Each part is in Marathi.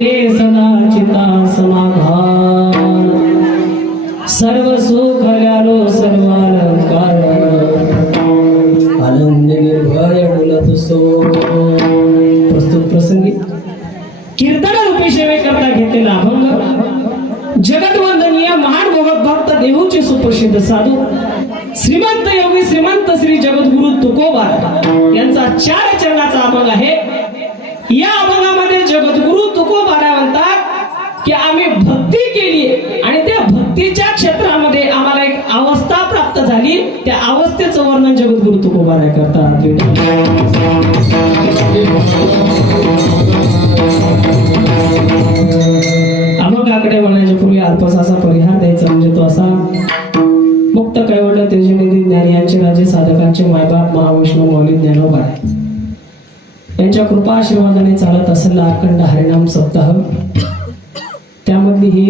सदा चिता समाधान सर्व सुख ल्यालो सर्व अलंकार आनंद निर्भय डुलत सो. प्रस्तुत प्रसंगी कीर्तन रूपी सेवेकरता घेतलेला अभंग जगतवंदनीय महान भक्त देहूचे सुप्रसिद्ध साधू श्रीमंत योगी श्रीमंत श्री जगद्गुरु तुकोबा यांचा 4 चरणाचा अभंग आहे. या अभंगामध्ये जगद्गुरु तुकोबारा म्हणतात की आम्ही भक्ती केली आणि त्या भक्तीच्या क्षेत्रामध्ये आम्हाला एक अवस्था प्राप्त झाली. त्या अवस्थेचं वर्णन जगद्गुरु तुकोबारा करतात. अभंगाकडे वळण्याच्या पूर्वी अल्पसाचा परिहार द्यायचा म्हणजे तो असा. मुक्त कैवल्य तेजनिधी ज्ञानी यांचे राजे साधकांचे मायबाप महाविष्णू मौली ज्ञानोबा यांच्या कृपा आशीर्वादाने चालत असलेला अखंड हरिनाम सप्ताह त्यामधली ही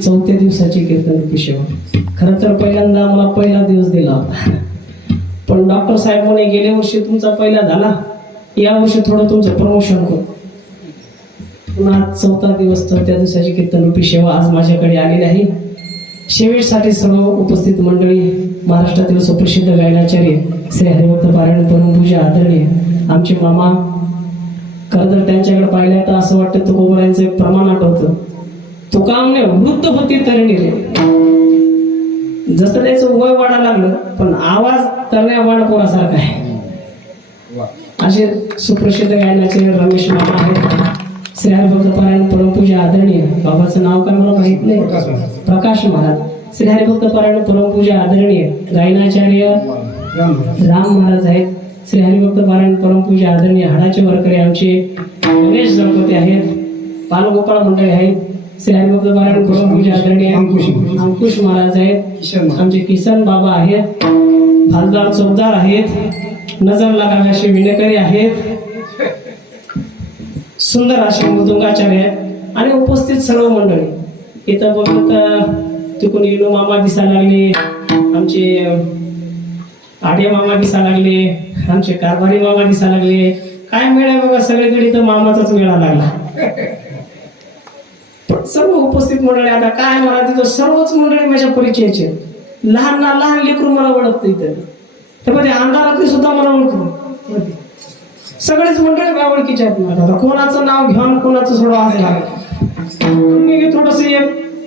4थ्या दिवसाची कीर्तन रूपी सेवा. खरं तर पहिल्यांदा मला पहिला दिवस दिला पण डॉक्टर साहेब म्हणे गेल्या वर्षी तुमचा पहिला झाला या वर्षी थोडं तुमचं प्रमोशन करू. पुन्हा 4था दिवस 4थ्या दिवसाची कीर्तन रूपी सेवा आज माझ्याकडे आलेली आहे. सेवेसाठी सर्व उपस्थित मंडळी महाराष्ट्रातील सुप्रसिद्ध गायनाचार्य श्री हरिभक्त पारायण परमपूज्य आदरणीय आमचे मामा खरं तर त्यांच्याकडे पाहिलं तर असं वाटतं तुकोबारांचं एक प्रमाण आठवतं. तुकामने वृद्ध होती तरुणी रे. जसं त्याचं वय वाढायला लागलं पण आवाज तरण्या वाढपोरासारखा आहे. असे सुप्रसिद्ध गायनाचार्य रमेश मामा आहेत. श्री हरिभक्त पारायण परमपूज्य आदरणीय बाबाचं नाव काय मला माहित नाही प्रकाश महाराज. श्री हरिभक्त पारायण परमपूज्य आदरणीय गायनाचार्य राम महाराज आहेत. श्री हरिभक्त पारायण परमपूज्य आदरणीय हाडाचे वरकरी आमचे गणेश गणपती आहेत. बालगोपाळ मंडळी आहेत. श्री हरिभक्त पारायण परमपूज्य आदरणीय अंकुश महाराज आहेत. आमचे किसन बाबा आहेत. भालदार चौकदार आहेत. नजर लागावे असे विनेकरी आहेत. सुंदर असे मृदुंगाचार्य आहेत आणि उपस्थित सर्व मंडळी. इथं बघत तिकडून इनो मामा दिसायला लागले. आमचे आडे मामा दिसायला लागले. आमचे कारभारी मामा दिसायला लागले. काय मेळा बघा सगळीकडे तर मामाचाच मेळा लागला. सर्व उपस्थित मंडळी आता काय मला तिथं सर्वच मंडळी माझ्या परिचयाचे. लहान ना लहान लेकरू मला ओळखत इथं त्यामध्ये अंधारातली सुद्धा मला ओळखतो. सगळेच मंडळी ओळखीचे आहेत मला. आता कोणाचं नाव घेऊन कोणाचं सोडवा असणार. मी बी थोडस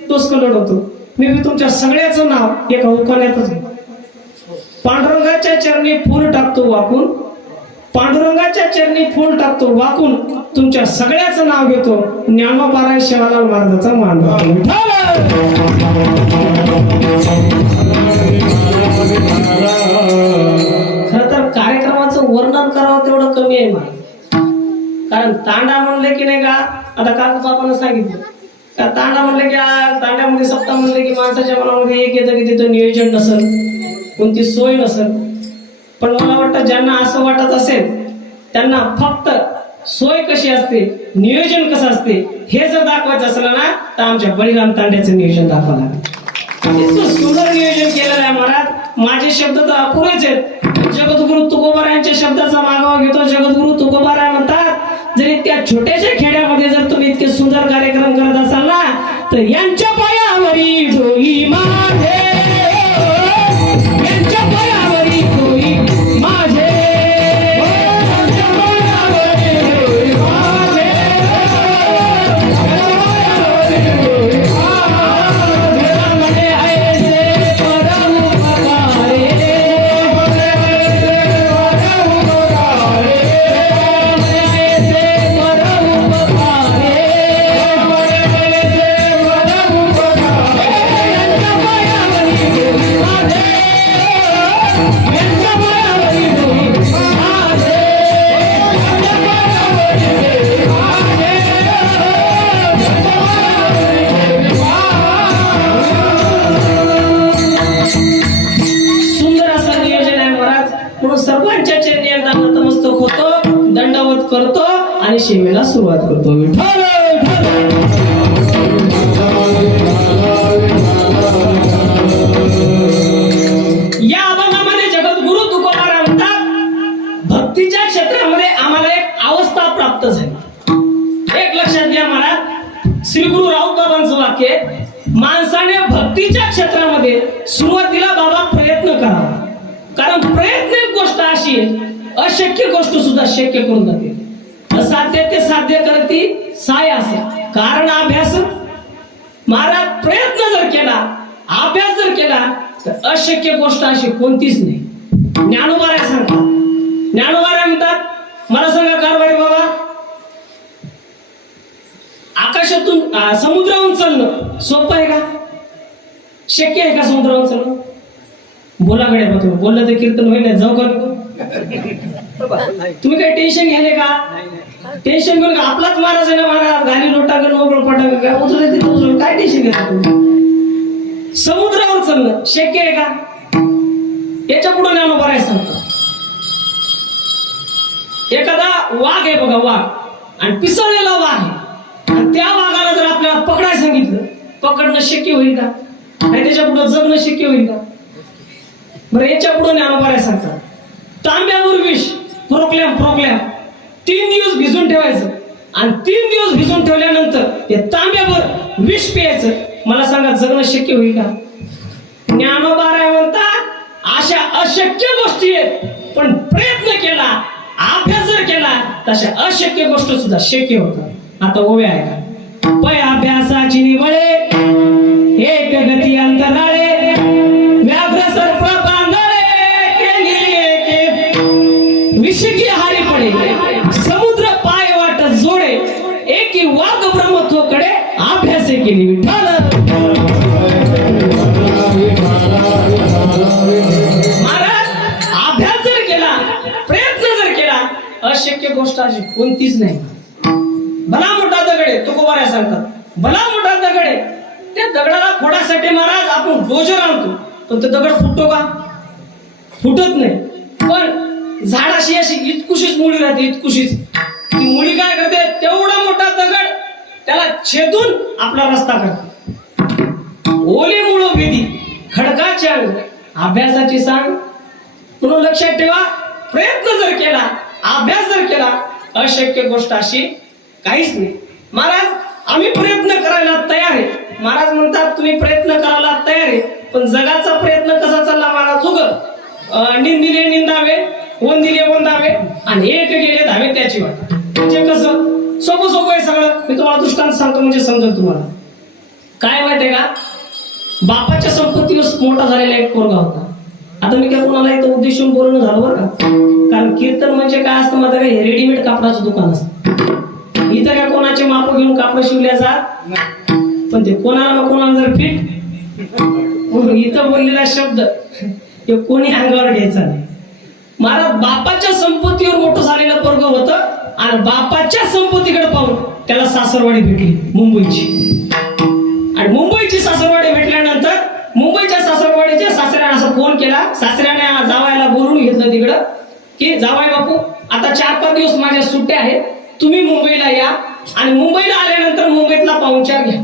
दोस्कलट होतो. मी बी तुमच्या सगळ्याचं नाव एका उखाण्यातच पांडुरंगाच्या चरणी फूल टाकतो वाकून. पांडुरंगाच्या चरणी फूल टाकतो वाकून तुमच्या सगळ्याचं नाव घेतो. ज्ञानोबा शिवालाल महाराजाचा मान खर तर कार्यक्रमाचं वर्णन करावं तेवढं कमी आहे मला. कारण तांडा म्हणले की नाही का आता काल बापानं सांगितलं का तांडा म्हणले की तांड्यामध्ये सप्ताह म्हणले की माणसाच्या मनामध्ये एक येतं की तिथं नियोजन नसेल कोणती सोय नसेल. पण मला वाटतं ज्यांना असं वाटत असेल त्यांना फक्त सोय कशी असते नियोजन कसं असते हे जर दाखवायचं असलं ना तर आमच्या बळीराम तांड्याचं नियोजन दाखवा लागेल. इतकं सुंदर नियोजन केलेलं आहे महाराज. माझे शब्द तर अपुरेच आहेत. जगद्गुरु तुकोबारा यांच्या शब्दाचा मागोवा घेतो. जगद्गुरु तुकोबारा म्हणतात जर इतक्या छोट्याशा खेड्यामध्ये जर तुम्ही इतके सुंदर कार्यक्रम करत असाल ना तर यांच्या पायावरी डोई माझे यांच्या पायावरी डोई माझे सर्वांच्या चरणी नतमस्तक होतो. दंडवत करतो आणि सेवेला सुरुवात करतो. या अभंगामध्ये जगद्गुरु तुकोबारा म्हणतात भक्तीच्या क्षेत्रामध्ये आम्हाला एक अवस्था प्राप्त झाली. एक लक्षात घ्या महाराज श्री गुरु राऊत बाबांचं वाक्य आहे, माणसाने भक्तीच्या क्षेत्रामध्ये सुरुवातीला बाबा प्रयत्न करावा. कारण प्रयत्न एक गोष्ट अशी आहे, अशक्य गोष्ट सुद्धा शक्य करून जाते. असाध्य ते साध्य करती साय असे. कारण अभ्यास. महाराज प्रयत्न जर केला, अभ्यास जर केला तर अशक्य गोष्ट अशी कोणतीच नाही. ज्ञानोबा सांगतात, ज्ञानोबा म्हणतात, मला सांगा कारभारी बाबा, आकाशातून समुद्रावरून चालणं सोपं आहे का? शक्य आहे का समुद्रावरून चालणं? बोला गड्या बघ, बोललं तर कीर्तन होईल. जाऊ का तुम्ही काही टेन्शन घ्याले का? टेन्शन घेऊन आपलाच महाराज आहे ना, महाराज घाली लोटागण मोकळ पटागण काय उचल, काय टेन्शन घ्या तुम्ही? समुद्रावर चालणं शक्य आहे का? याच्या पुढे ज्ञानोबा राय सांगतो, एखादा वाघ आहे बघा, वाघ आणि पिसळलेला वाघ आहे, आणि त्या वाघाला जर आपल्याला पकडायला सांगितलं, पकडणं शक्य होईल का? आणि त्याच्या पुढे जगणं शक्य होईल का? बरं, याच्या पुढे ज्ञानोबा राय सांगतात, तांब्यावर विष, प्रोक्लॅम 3 दिवस भिजून ठेवायचं, आणि 3 दिवस भिजून ठेवल्यानंतर ते तांब्यावर विष प्यायचं. मला सांगा जगणं शक्य होईल का? ज्ञानोबा राय म्हणतात, अशा अशक्य गोष्टी आहेत, पण प्रयत्न केला, अभ्यास जर केला, तशा अशक्य गोष्टी सुद्धा शक्य होतात. आता ओव्या आहे का? पै अभ्यासाची निवळे, एक गती अंतराळे, व्याघ्र सर्प बांधळे, विषकी हारी पडे, समुद्र पाय वाट जोडे, एकी वाघ ब्रह्मत्वकडे अभ्यासे केली. विठ्ठल महाराज, अभ्यास जर केला, प्रयत्न जर केला, अशक्य गोष्ट अशी कोणतीच नाही. भला मोठा दगड आहे, तुकोबाऱ्या सांगतात, भला मोठा दगड आहे, त्या दगडाला फोडासाठी महाराज आपण डोजर आणतो, पण तो दगड फुटतो का? फुटत नाही. पण झाडाशी अशी इतकुशीच मुळी राहते, इतकुशीच. ती मुळी काय करते, तेवढा मोठा दगड त्याला छेदून आपला रस्ता करते. ओली मुळ वेदी, खडकाची अंग, अभ्यासाची सांग. पुन्हा लक्षात ठेवा, प्रयत्न जर केला, अभ्यास जर केला, अशक्य गोष्ट अशी काहीच नाही. महाराज, आम्ही प्रयत्न करायला तयार आहे. महाराज म्हणतात, तुम्ही प्रयत्न करायला तयार आहे, पण जगाचा प्रयत्न कसा चालला महाराज? निंदिले निंदावे, वंदिले वंदावे, आणि एक गेले धावे त्याची वाट. म्हणजे कसं सोपं आहे सगळं. मी तुम्हाला दृष्टांत सांगतो म्हणजे समजेल तुम्हाला. काय माहितीये का, बापाच्या संपत्तीवर मोठा झालेला एक पोरगा होता. आता मी काय कोणाला इथं उद्देशून बोलणं झालं बरं का, कारण कीर्तन म्हणजे काय असतं माझं, काय रेडीमेड कापडाचं दुकान असतं. इथं काय कोणाचे माप घेऊन कापड शिवल्या जात, पण ते कोणाला जर फिट, इथं बोललेला शब्द हे कोणी अंगावर घ्यायचा नाही. महाराज, बापाच्या संपत्तीवर मोठं झालेलं पोरग होतं, आणि बापाच्या संपत्तीकडे पाहून त्याला सासरवाडी भेटली मुंबईची. आणि मुंबईची सासरवाडी भेटल्यानंतर मुंबईच्या सासरवाडीच्या सासऱ्याने असा फोन केला, सासऱ्याने जावायला बोलून घेतलं तिकडं, की जावाई बापू, आता 4-5 दिवस माझ्या सुट्ट्या आहेत, तुम्ही मुंबईला या, आणि मुंबईला आल्यानंतर मुंबईतला पाहुणचार घ्या.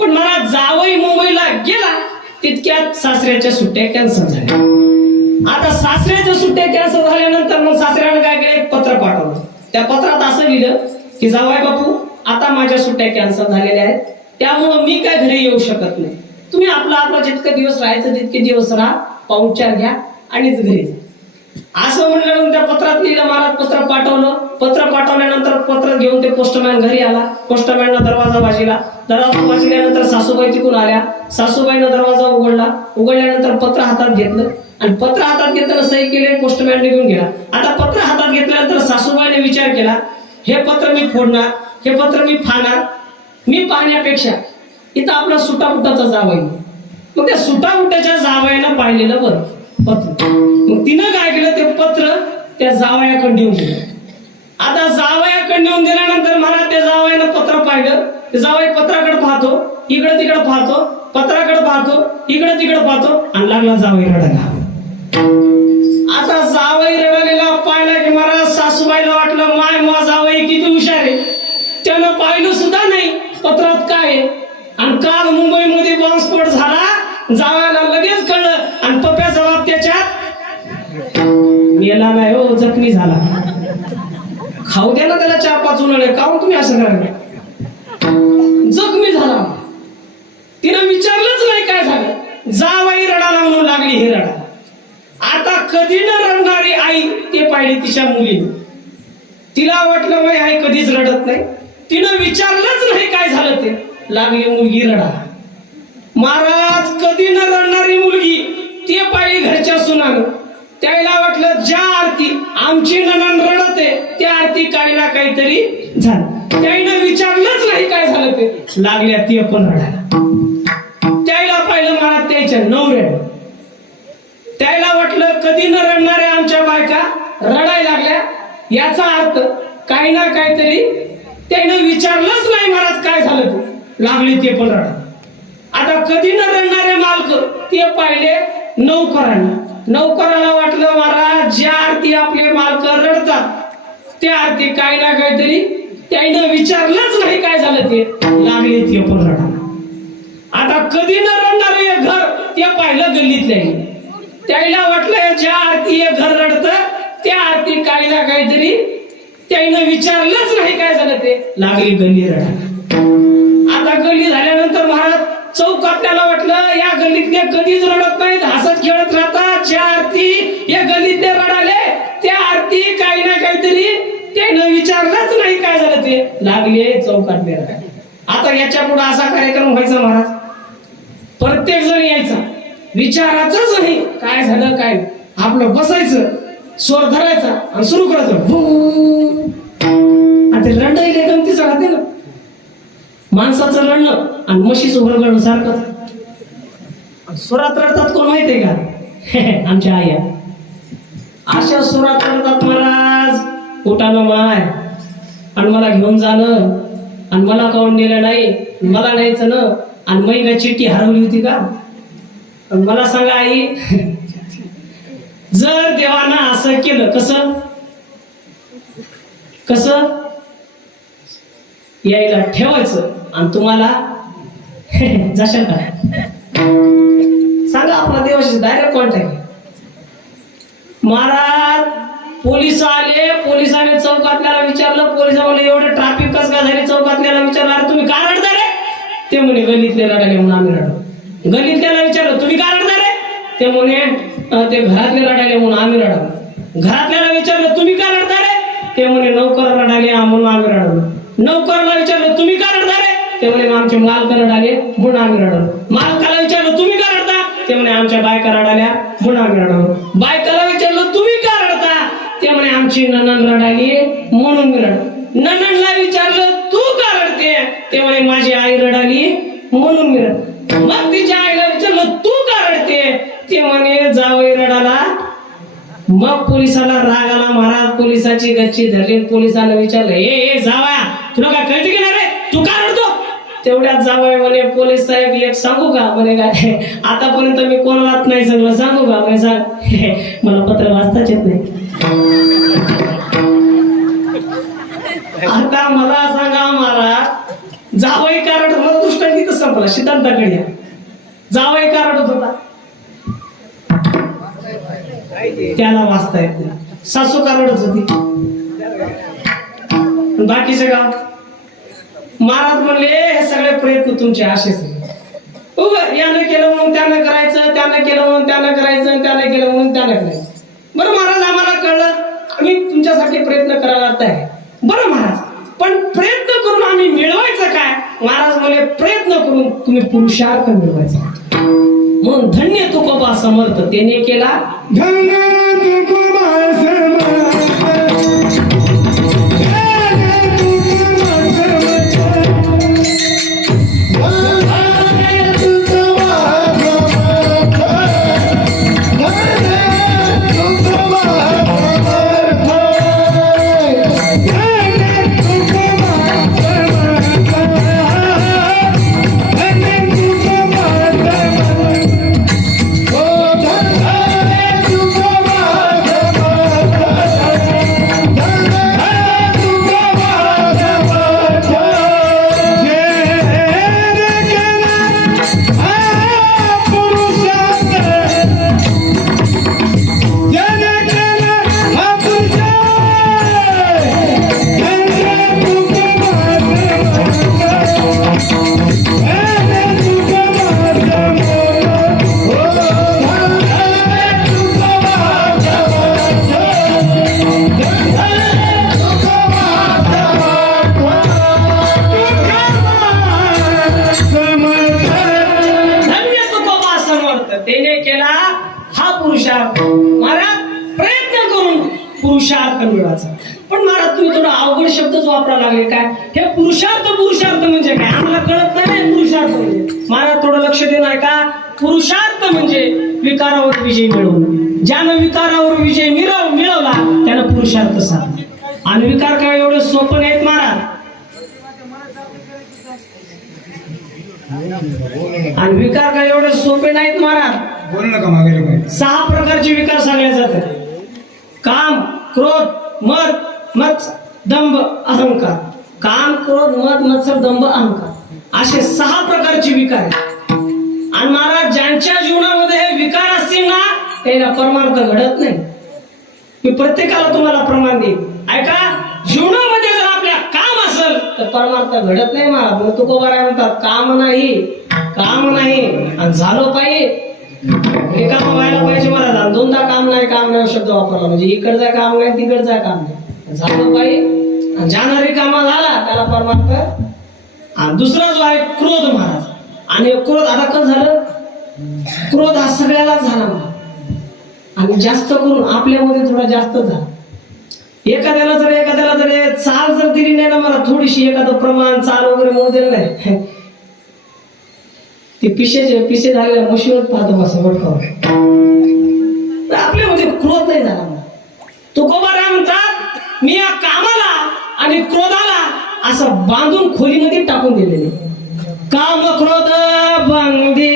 पण मला जावई मुंबईला गेला, तितक्यात सासऱ्याच्या सुट्ट्या कॅन्सल झाल्या. आता सासऱ्याच्या सुट्ट्या कॅन्सल झाल्यानंतर मग सासऱ्यानं काय केलं, एक पत्र पाठवलं. त्या पत्रात असं लिहिलं की जावई बापू, आता माझ्या सुट्ट्या कॅन्सल झालेल्या आहेत, त्यामुळं मी काय घरी येऊ शकत नाही. तुम्ही आपला जितके दिवस राहायचं तितके दिवस राहा, पाहुणचार घ्या आणि घरी जा. असं म्हणलं. त्या पत्रात लिहिलं. महाराज पत्र पाठवलं. पत्र पाठवल्यानंतर पत्र घेऊन ते पोस्टमॅन घरी आला. पोस्टमॅननं दरवाजा वाजला. दरवाजा वाजल्यानंतर सासूबाई तिकडून आल्या. सासूबाईनं दरवाजा उघडला. उघडल्यानंतर पत्र हातात घेतलं, आणि पत्र हातात घेताना सही केले, पोस्टमॅन निघून गेला. आता पत्र हातात घेतल्यानंतर सासूबाईने विचार केला, हे पत्र मी फोडणार, हे पत्र मी फाडणार, मी पाहण्यापेक्षा इथं आपला सुटामुटाचा जावई, मग त्या सुटामुटाच्या जावयानं पाहिलेलं बरं पत्र. मग तिनं काय केलं, ते पत्र त्या जावयाकडे देऊन दिलं. आता जावयाकडे नेऊन दिल्यानंतर मला त्या जावयानं पत्र पाहिलं. ते जावई पत्राकडे पाहतो, इकडं तिकडं पाहतो, पत्राकडे पाहतो, इकडं तिकडं पाहतो, आणि लागला जावई रडायला. आता जावई रडायला पाहिला की मला सासूबाईला वाटलं, माय जावई किती हुशार आहे, त्यानं पाहिलं सुद्धा नाही पत्रात काय आहे. आणि काल मुंबईमध्ये बॉम्बस्फोट झाला, जावयाला लगेच कळलं, आणि पप्प्याचा बाप त्याच्यात मेला नाही हो, जखमी झाला. खाऊ द्या ना त्याला 4-5 उन्हाळे, काहून तुम्ही असं करा. पाहिली तिच्या मुलीने. तिला वाटलं माई आई कधीच रडत नाही. तिनं विचारलंच नाही काय झालं ते. लागली मुलगी रडा. महाराज कधी न रडणारी मुलगी ते पाहिली घरच्या सुनानं. त्याला वाटलं ज्या आरती आमची नणंद रडते त्या आरती काही ना काहीतरी झालं. त्याईनं विचारलंच नाही काय झालं ते. लागल्या ती पण रडायला. त्याला पाहिलं महाराज त्याच्या नवऱ्यानं. त्याला वाटलं कधी न रडणाऱ्या आमच्या बायका रडायला लागल्या याचा अर्थ काही ना काहीतरी. त्यानं विचारलंच नाही महाराज काय झालं ते. लागली ते पण रडा. आता कधी न रडणारे मालक ते पाहिले नौकरांना. नौकराला वाटलं महाराज ज्या आरती आपले मालक रडतात त्या आरती काही ना काहीतरी. त्यानं विचारलंच नाही काय झालं ते. लागले ते पण रडा. आता कधी न रडणारे घर ते पाहिलं गल्लीतल्या. त्याला वाटलं ज्या आरती हे घर रडत त्या आरती काही ना काहीतरी. त्यानं विचारलंच नाही काय झालं ते. लागली गल्ली रडा. आता गल्ली झाल्यानंतर महाराज चौक आपल्याला वाटलं या गल्लीतले कधीच रडत नाहीत, हसत खेळत राहतात. ज्या आरती या गल्लीतले रडाले त्या आरती काही ना काहीतरी. त्यानं विचारलंच नाही काय झालं ते. लागले चौकातले रडा. आता याच्या पुढे असा कार्यक्रम व्हायचा महाराज. प्रत्येक जण यायचा विचाराच नाही काय झालं काय. आपलं बसायचं स्वर धरायचा आणि सुरू करायचं. ते रडायला गमतीच राहते ना. माणसाचं रडणं आणि म्हशीचं वरगडणं सारखंच. सुरात रडतात कोण माहितीये का? आमच्या आया अशा सुरात रडतात महाराज. पोटानं माय आणि मला घेऊन जाणं आणि मला काऊन नेलं नाही, मला न्यायचं ना. आणि मी काय चिठ्ठी हरवली होती का? मला सांगा आई, जर देवानं असं केलं कसं कसं यायला ठेवायचं आणि तुम्हाला जशा काय सांगा. आपला देवाशी डायरेक्ट कॉन्टॅक्ट. महाराज पोलिस आले. पोलिसांनी चौकातल्याला विचारलं. पोलिसांनी एवढे ट्रॅफिक कस काय झाली चौकातल्याला विचारलं अरे तुम्ही का रडता रे? ते म्हणे गल्लीतले रडाले म्हणून आम्ही रडलो. गल्लीतल्याला विचारलं तुम्ही का रडता रे? ते म्हणे ते घरातले रडाले म्हणून आम्ही रडलो. घरातल्याला विचारलं तुम्ही का रडता रे? ते म्हणे नौकर रडाले म्हणून आम्ही रडलो. नौकराला विचारलं तुम्ही का रडता रे? ते म्हणे आमचे मालक रडाले म्हणून आम्ही रडलो. मालकाला विचारलं तुम्ही का रडता? ते म्हणे आमच्या बायका रडाल्या म्हणून आम्ही रडलो. बायकाला विचारलं तुम्ही का रडता? ते म्हणे आमची नणंद रडाली म्हणून मी रडलो. नणंदला विचारलं तू का रडते? ते म्हणे माझी आई रडाली म्हणून मी रडलो. मग तिच्या आईला विचारलं तू का रडते? ते म्हणे जावई रडाला. मग पोलिसाला राग आला महाराज. पोलिसाची गच्ची धरली. पोलिसांना विचारलं ए जावया तुला काय कळते की नाही रे? तू का रडतो? तेवढ्यात जावया म्हणे पोलीस साहेब एक सांगू का? म्हणे काय आतापर्यंत मी कोणालाच नाही सांगलं. सांगू का? म्हणे सांग. मला पत्र वाचताच येत नाही. आता मला सांगा महाराज जावई का रडत होता? दृष्टांत इथं संपला. सिद्धांताकडे या. जावई का रडत होता? त्याला वाचता येत नाही. सासू का रडत होती? बाकीचे गाव. महाराज म्हणले हे सगळे प्रयत्न तुमचे असेच. यानं केलं म्हणून त्यानं करायचं, त्यानं केलं म्हणून त्यानं करायचं, त्यानं केलं म्हणून त्यानं करायचं. बरं महाराज आम्हाला कळलं, आम्ही तुमच्यासाठी प्रयत्न करायला आहे. बरं महाराज पण प्रयत्न करून आम्ही मिळवायचं काय? महाराज म्हणे प्रयत्न करून तुम्ही पुरुषार्थ मिळवायचा. म्हणून धन्य तुकोबा समर्थ त्याने केला. धन्य तुकोबा समर्थ पुरुषार्थ. महाराज प्रयत्न करून पुरुषार्थ मिळवायचा. पण महाराज तुम्ही थोडा अवघड शब्दच वापरायला लागले. काय हे पुरुषार्थ पुरुषार्थ म्हणजे काय आम्हाला कळत नाही. पुरुषार्थ म्हणजे महाराज थोडं लक्ष देणार का. पुरुषार्थ म्हणजे विकारावर विजय मिळवणं. ज्यानं विकारावर विजय मिळवला त्यानं पुरुषार्थ साधला. आणि विकार काय एवढे सोपं नाहीत महाराज. आणि विकार काय एवढे सोपे नाहीत महाराज. बोल नका मागे 6 प्रकारचे विकार सांगले जातात. काम, क्रोध, मद, दंभ, अहंकार. काम, क्रोध, मत्सर, दंभ, अहंकार असे 6 प्रकारचे विकार आहेत. आणि महाराज ज्यांच्या जीवनामध्ये हे विकार असतील ना त्याला परमार्थ घडत नाही. मी प्रत्येकाला तुम्हाला प्रमाण देईन. ऐका, जीवनामध्ये जर आपल्या काम असेल तर परमार्थ घडत नाही महाराज. मग तुकोबाराय म्हणतात काम नाही आणि झालं पाहिजे. रिकामा व्हायला पाहिजे महाराज. आणि 2दा काम नाही शब्द वापरला म्हणजे इकडचा काम नाही तिकडचा काम नाही. झालं पाहिजे आणि ज्यानं रिकामा झाला त्याला परमार्थ. आणि दुसरा जो आहे क्रोध महाराज. आणि क्रोध आता कसं झालं. क्रोध हा सगळ्यालाच झाला महाराज. आणि जास्त करून आपल्यामध्ये थोडा जास्त झाला. एखाद्याला जर चाल जर दिली नाही ना मला थोडीशी एखादं प्रमाण चाल वगैरे मोडेल नाही ते पिशे झालेल्या म्हशीवर पाहतो असं वटकावर. आपल्यामध्ये क्रोध नाही झाला. तुकोबाराय म्हणतात मी या कामाला आणि क्रोधाला असं बांधून खोलीमध्ये टाकून दिलेले. काम क्रोध बंदे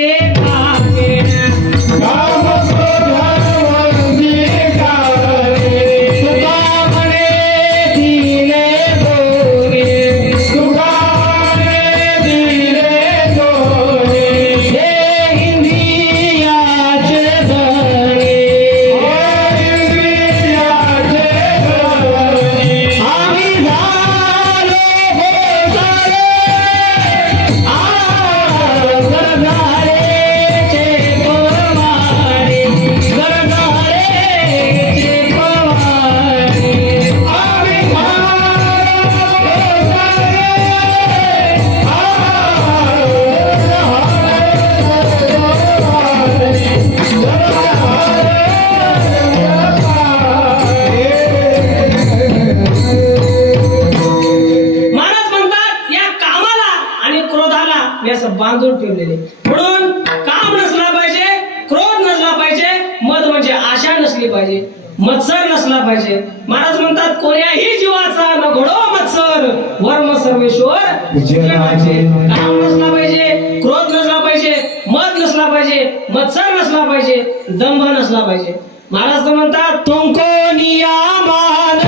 बांधून ठेवलेले. म्हणून काम नसला पाहिजे, क्रोध नसला पाहिजे, मद म्हणजे आशा नसली पाहिजे, मत्सर नसला पाहिजे. महाराज म्हणतात कोण्याही जीवाचा न घडो मत्सर वर्म सर्वेश्वर पूजनाचे. काम नसला पाहिजे, क्रोध नसला पाहिजे, मद नसला पाहिजे, मत्सर नसला पाहिजे, दंभ नसला पाहिजे. महाराज म्हणतात तुमको नियामान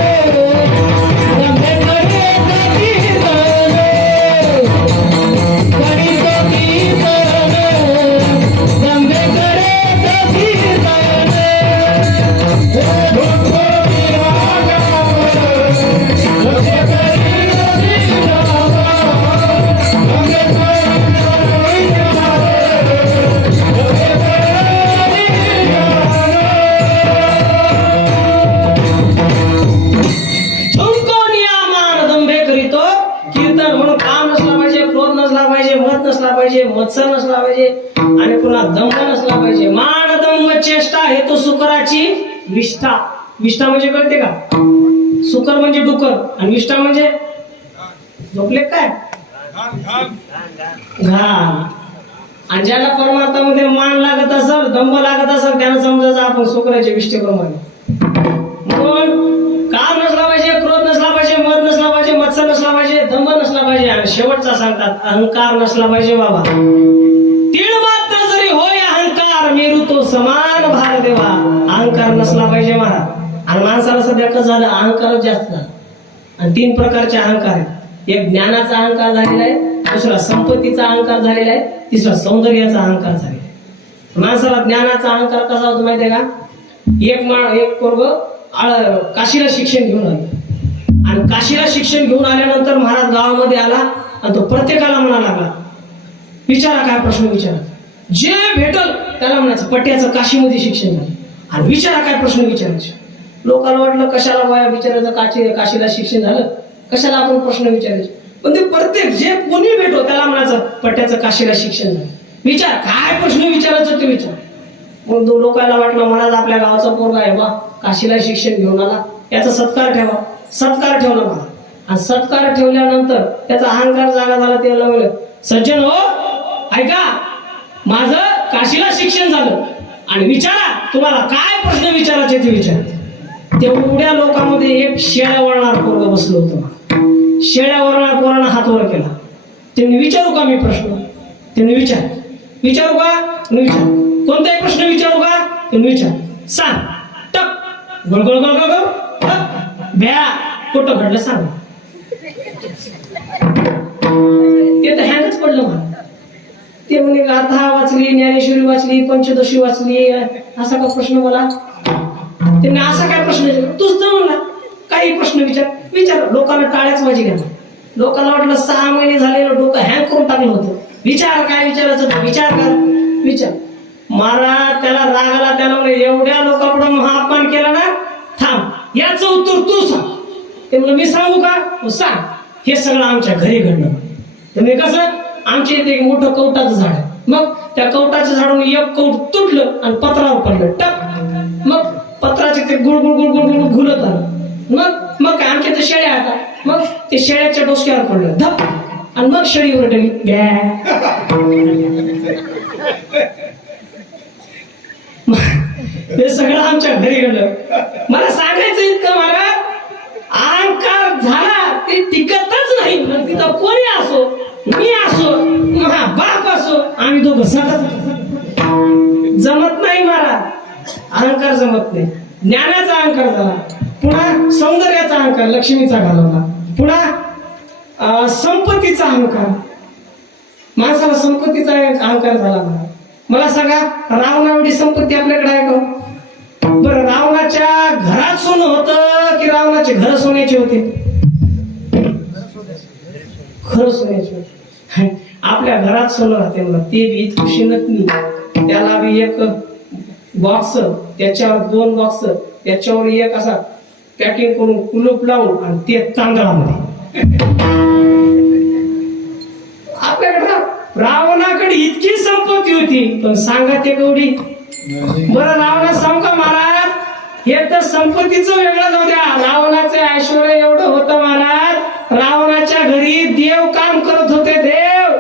मत्सर नसला पाहिजे आणि पुन्हा दंभ नसला पाहिजे. मान दंभ चेष्टा हे तो सुकराची विष्ठा. विष्ठा म्हणजे कळते का. सुकर म्हणजे डुकर आणि विष्ठा म्हणजे झोपले काय घाण. आणि ज्याला परमार्थामध्ये मान लागत असेल, दंभ लागत असेल त्यानं समजायचं आपण सुकराच्या विष्ठेप्रमाणे. म्हणून काम नसला पाहिजे, क्रोध नसला पाहिजे, मद नसला पाहिजे, मत्सर नसला पाहिजे, दंभ नसला पाहिजे. आणि शेवटचा सांगतात अहंकार नसला पाहिजे बाबा. तीळ मात्र जरी होय अहंकार मेरू तो समान भार देवा. अहंकार नसला पाहिजे महाराज. आणि माणसाला सध्या कसं झालं अहंकारच जास्त झाला. आणि 3 प्रकारचे अहंकार आहेत. एक ज्ञानाचा अहंकार झालेला आहे, दुसरा संपत्तीचा अहंकार झालेला आहे, तिसरा सौंदर्याचा अहंकार झालेला आहे. माणसाला ज्ञानाचा अहंकार कसा होतो माहितीये का. एक पोरग काशीला शिक्षण घेऊन आले आणि काशीला शिक्षण घेऊन आल्यानंतर महाराज गावामध्ये आला आणि तो प्रत्येकाला म्हणा लागला विचारा काय प्रश्न विचारा. जे भेटल त्याला म्हणायचं पट्ट्याचं काशीमध्ये शिक्षण झालं आणि विचारा काय प्रश्न विचारायचे. लोकांना वाटलं कशाला वया विचारायचं, काशीला शिक्षण झालं कशाला आपण प्रश्न विचारायचे. पण ते प्रत्येक जे कोणी भेटो त्याला म्हणायचं पट्ट्याचं काशीला शिक्षण झालं, विचार काय प्रश्न विचारायचं ते विचार. मग लोकांना वाटलं महाराज आपल्या गावाचा पोरगा आहे बा, काशीला शिक्षण घेऊन आला, याचा सत्कार ठेवा. सत्कार ठेवला मला, आणि सत्कार ठेवल्यानंतर त्याचा अहंकार जागा झाला. त्याला म्हणलं, सज्जन हो ऐका, माझं काशीला शिक्षण झालं आणि विचारा तुम्हाला काय प्रश्न विचारायचे ते विचार. तेवढ्या लोकांमध्ये एक शेळ्या वळणार पोरग बसलो होतो. शेळ्या वळणार पोरानं हात वर केला. त्यांनी विचारू का मी प्रश्न? त्यांनी विचारू का? विचार. कोणताही प्रश्न विचारू का? त्यांनी विचार. सांग. टक गोळ गोळ गोळ गोळ ब्या कुठं घडलं सांग. ते तर हँगच पडलं मला. ते म्हणे गाथा वाचली, ज्ञानेश्वरी वाचली, पंचदशी वाचली, असा का प्रश्न मला? त्यांनी असा काय प्रश्न विचारला? तूच तर म्हणला काही प्रश्न विचार. लोकांना टाळ्याच वाजी घ्या. लोकांना वाटलं 6 महिने झाले डोकं हँग करून टाकलं होतं. विचार काय विचारायचं विचार. महाराज त्याला राग आला. त्याला म्हणे एवढ्या लोकांपुढे महाअपमान केला ना, थांब याचं उत्तर तू सांग. ते म्हणलं मी सांगू का? सांग. हे सगळं आमच्या घरी घडलं. म्हणजे कसं, आमच्या इथे एक मोठं कवटाचं झाड आहे. मग त्या कवटाच्या झाडावरून एक कवट तुटलं आणि पत्रावर पडलं. टप. मग पत्राचे ते गुळगुळ गुळगुळ गुळ घुलत आलं. मग काय आमच्या इथे शेळ्या आता. मग ते शेळ्याच्या डोसक्यावर पडलं धप, आणि मग शेळी उरटली. हे सगळं आमच्या घरी घडलं. मला सांगायचं इतकं, मला अहंकार झाला ते टिकतच नाही. मग तिथं कोणी असो, मी असो, माझा बाप असो, आम्ही दोघं सगळं जमत नाही. मला अहंकार जमत नाही. ज्ञानाचा अहंकार झाला, पुन्हा सौंदर्याचा अहंकार लक्ष्मीचा घालवला, पुन्हा संपत्तीचा अहंकार, माणसाला संपत्तीचा अहंकार झाला. मला सांगा, रावणाएवढी संपत्ती आपल्याकडे आहे का? बरं, रावणाच्या घरात सोनं होतं की रावणाचे घर सोन्याचे होते? खरं सोन्याचे होते. आपल्या घरात सोनं राहते मला, ते बी इतकी नकली. त्याला बी एक बॉक्स, त्याच्यावर 2 बॉक्स, त्याच्यावर एक असा पॅकिंग करून कुलूप लावून, आणि ते तांदळामध्ये. आपल्याकडे रावणाकडे इतकी संपत्ती होती, पण सांगा ते गवडी. बरं, रावणा सांग का महाराज, हे तर संपत्तीचं वेगळं जाऊ द्या. रावणाचे ऐश्वर्य एवढं होतं महाराज, रावणाच्या घरी देव काम करत होते. देव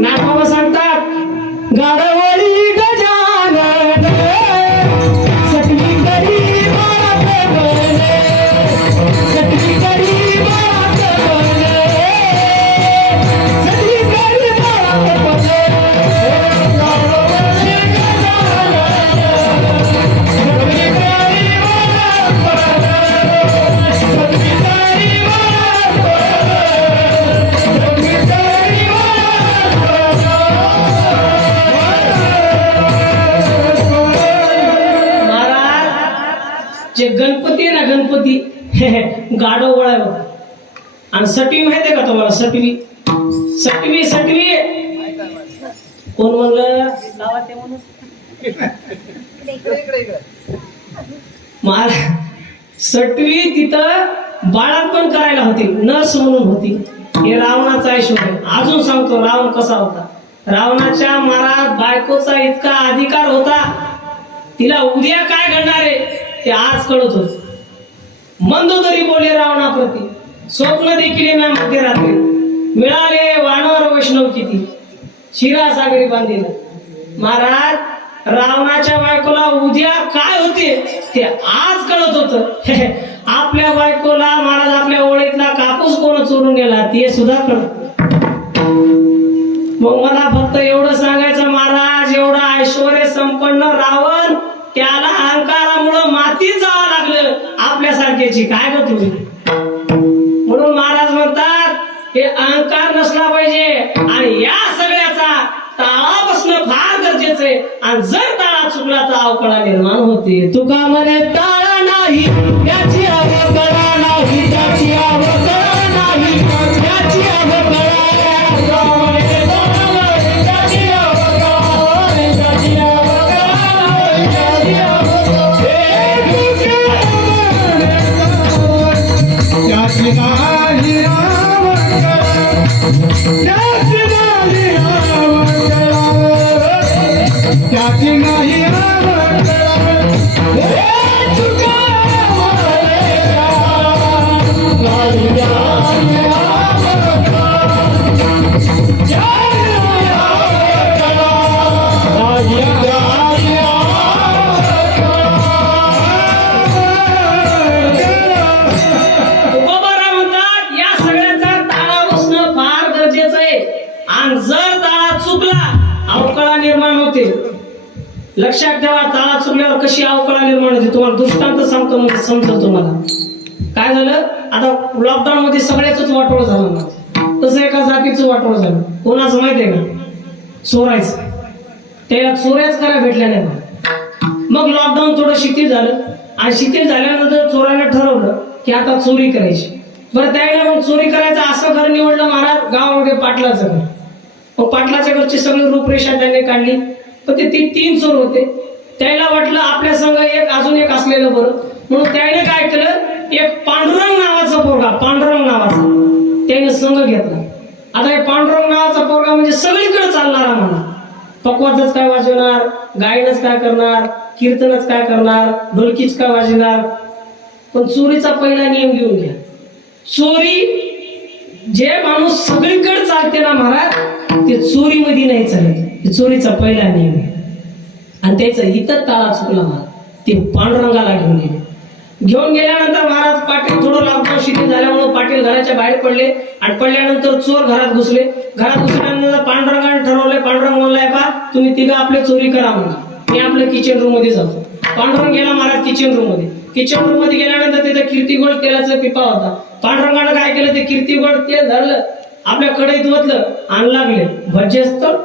नागबाबा सांगतात, गाडवळी गजानन सटवी करी मात बोले, सटवी करी मात बोले, सटवी करी मात बोले. जे गणपती ना, गणपती गाडो वळाय होता. आणि सटवी माहितीये का तुम्हाला? सटवी कोण म्हणलं गावात? सटवी तिथं बाळापण करायला होती, नर्स म्हणून होती. हे रावणाचा ऐश्वर्य. अजून सांगतो रावण कसा होता. रावणाच्या महाराज बायकोचा इतका अधिकार होता, तिला उद्या काय घडणार आहे ते आज कळत होत. मंदोदरी बोले रावणाप्रती, स्वप्न देखील ना मध्यरात्री, मिळाले वानर वैष्णव किती, शिरा सागरी बांधीला. महाराज रावणाच्या बायकोला उद्या काय होते ते आज कळत होत. आपल्या बायकोला महाराज आपल्या ओळीतला कापूस कोण चोरून गेला ते सुद्धा कळत. मग मला फक्त एवढं सांगायचं, महाराज एवढा ऐश्वर्य संपन्न रावण, त्याला अहंकारामुळं मातीत जावं लागलं. आपल्यासारख्याची काय गत होईल. म्हणून महाराज म्हणतात, हे अहंकार नसला पाहिजे. आणि या सगळ्याचा ताळा बसणं फार गरजेचं आहे. आणि जर ताळा चुकला तर अवकळा निर्माण होते. तुका म्हणे ताळा नाही त्याची अवकळा नाही, त्याची अवकळा नाही, त्याची अवकळा. त्याची नाही जर ताळा चुकला अवकळा निर्माण होते. लक्षात ठेवा, ताळा चुकल्यावर कशी अवकळा निर्माण होते तुम्हाला दृष्टांत सांगतो, म्हणजे समजलं तुम्हाला. काय झालं, आता लॉकडाऊन मध्ये सगळ्याच वाटोळ झालं ना, तसं एका जातीचं वाटोळ झालं. कोणाचं माहितीये का? चोरायचं. त्याला चोऱ्याच करा भेटल्या नाही. मग लॉकडाऊन थोडं शिथिल झालं आणि शिथिल झाल्यानंतर चोराने ठरवलं की आता चोरी करायची. बरं, त्यावेळेला मग चोरी करायचं असं घर निवडलं महाराज गावामध्ये पाटलाचं घर. मग पाटलाच्या घरची सगळी रूपरेषा त्यांनी काढली. पण ते तीन चोर होते. त्याला वाटलं आपल्या संघ अजून एक असलेलं बरं, म्हणून त्याने काय केलं, एक पांडुरंग नावाचा पोरगा, पांडुरंग नावाचा त्याने संघ घेतला. आता हे पांडुरंग नावाचा पोरगा म्हणजे सगळीकडे चालणारा म्हणा. पकवाजच काय वाजवणार, गायनच काय करणार, कीर्तनच काय करणार, ढोलकीच काय वाजवणार. पण चोरीचा पहिला नियम घेऊन घ्या. चोरी जे माणूस सगळीकडे चालते ना महाराज, ते चोरीमध्ये नाही चालत. हे चोरीचा पहिला नियम आहे. आणि त्याचा इतर ताळा चुकला महाराज, ते पांडुरंगाला घेऊन गेले. घेऊन गेल्यानंतर महाराज पाटील थोडं लॉकडाऊन शिथिल झाल्यामुळे पाटील घराच्या बाहेर पडले आणि पडल्यानंतर चोर घरात घुसले. घरात घुसल्यानंतर पांडुरंगाने ठरवले, पांडुरंग म्हणलाय बा तुम्ही तिघं आपले चोरी करा म्हणून. मी आपल्या किचन रूम मध्ये जातो. पांडुरंग गेला महाराज किचन रूम मध्ये. किचन रूम मध्ये गेल्यानंतर तिथे कीर्तिगोळ तेलाचा पिपा होता. पांडुरंगानं काय केलं, ते कीर्तिगोळ तेल धरलं, आपल्या कढईत ओतलं आणि लागले. भजी असतं,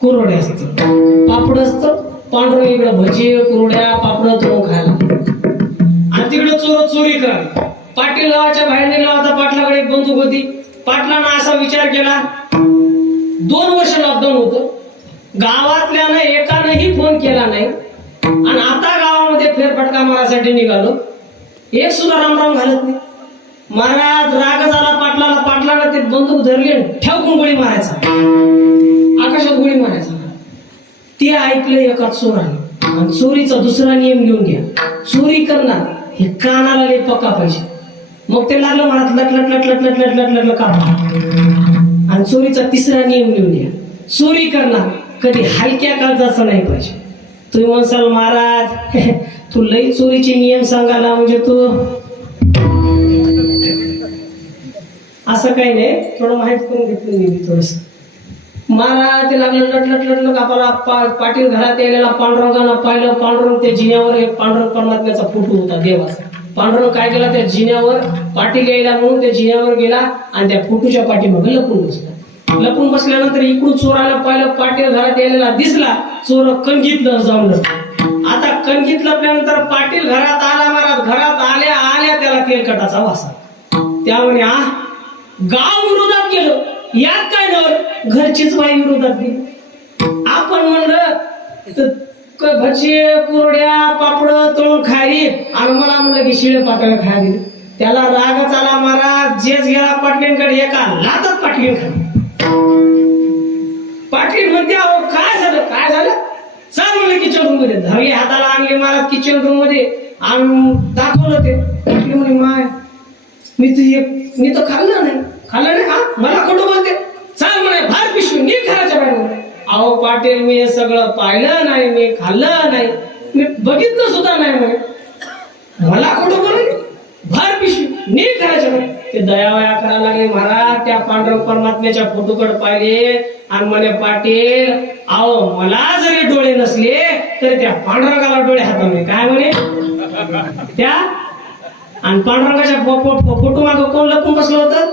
कुरवड्या असतं, पापड असतं. पांडुरंग इकडे भजी कुरवड्या पापड तो खायला आणि तिकडे चोर चोरी करा. पाटील गावाच्या बाहेर निघाला होता. पाटलाकडे एक बंदूक होती. पाटलानं असा विचार केला, 2 वर्ष लॉकडाऊन होतं, गावातल्यानं एकानंही फोन केला नाही आणि आता गावामध्ये फेरफटका मारायसाठी निघालो, एक सुद्धा रामराम घालत नाही. महाराज राग झाला पाटलाला. पाटलानं ते बंदूक धरली, ठेवून गोळी मारायचा, आकाशात गोळी मारायचा. ते ऐकलं एका चोराने. आणि चोरीचा दुसरा नियम घेऊन घ्या, चोरी करणार हे कानाला लय पक्का पाहिजे. मग ते लागलं म्हणत लट लट लट लट लट लट लट लट का. आणि चोरीचा तिसरा नियम घेऊन घ्या, चोरी करणार कधी हलक्या काळजाचा नाही पाहिजे. तुम्ही म्हणसाल महाराज तू लई चोरीचे नियम सांगायला, म्हणजे तू असं काही नाही, थोडं माहित करून घेतलं मी थोडस. महाराज ते लागलं लट लट लट लट. आपला पाटील घरात यायला पांडुरंगानं पाहिलं. पांडुरंग त्या जिन्यावर एक पांडुरंग परमात्म्याचा फोटो होता देवाचा. पांडुरंग काय केला, त्या जिन्यावर पाटील यायला म्हणून त्या जिन्यावर गेला आणि त्या फोटोच्या पाठीमागे लपून बसला. लपून बसल्यानंतर इकडून चोराला पाहिलं, पाटील घरात यायला दिसला. चोर कणगीत जाऊन आता कणगीत लपल्यानंतर पाटील घरात आला. महाराज घरात आल्या आल्या त्याला तेलकटाचा वास. त्यामुळे गाव विरोधात गेलं. यात काय नवर घरचीच बाई विरोधात गेली. आपण म्हणलं भजी कुरड्या पापड तळून खायली आणि मला म्हणलं की शिळे पातळ खायला दिली. त्याला रागच आला महाराज. जेच गेला पाटलींकडे, एका लातात पाटलीन खाली. पाटील म्हणते अहो काय झालं, काय झालं, चाल म्हणलं किचन रूम मध्ये. धरली हाताला आणली महाराज किचन रूम मध्ये आणि दाखवलं ते. पाटली म्हणे माय मी तर खाल्लं नाही. हा मला खोटं बोलते. चाल म्हणे भार पिशवी नीट घराच्या बाहेर. अहो पाटील मी हे सगळं पाहिलं नाही, मी खाल्लं नाही, मी बघितलं सुद्धा नाही म्हणे. मला खोटं बोलले, भार पिशवी नीट घराच्या बाहेर. ते दयावया करायला लागले महाराज. त्या पांडुरंग परमात्म्याच्या फोटोकडे पाहिले आणि म्हणे पाटील अहो मला जरी डोळे नसले तरी त्या पांडुरंगाला डोळे हातामध्ये. काय म्हणे त्या आणि पांडुरंगाच्या फोटो माग कोण लपून बसलं होतं.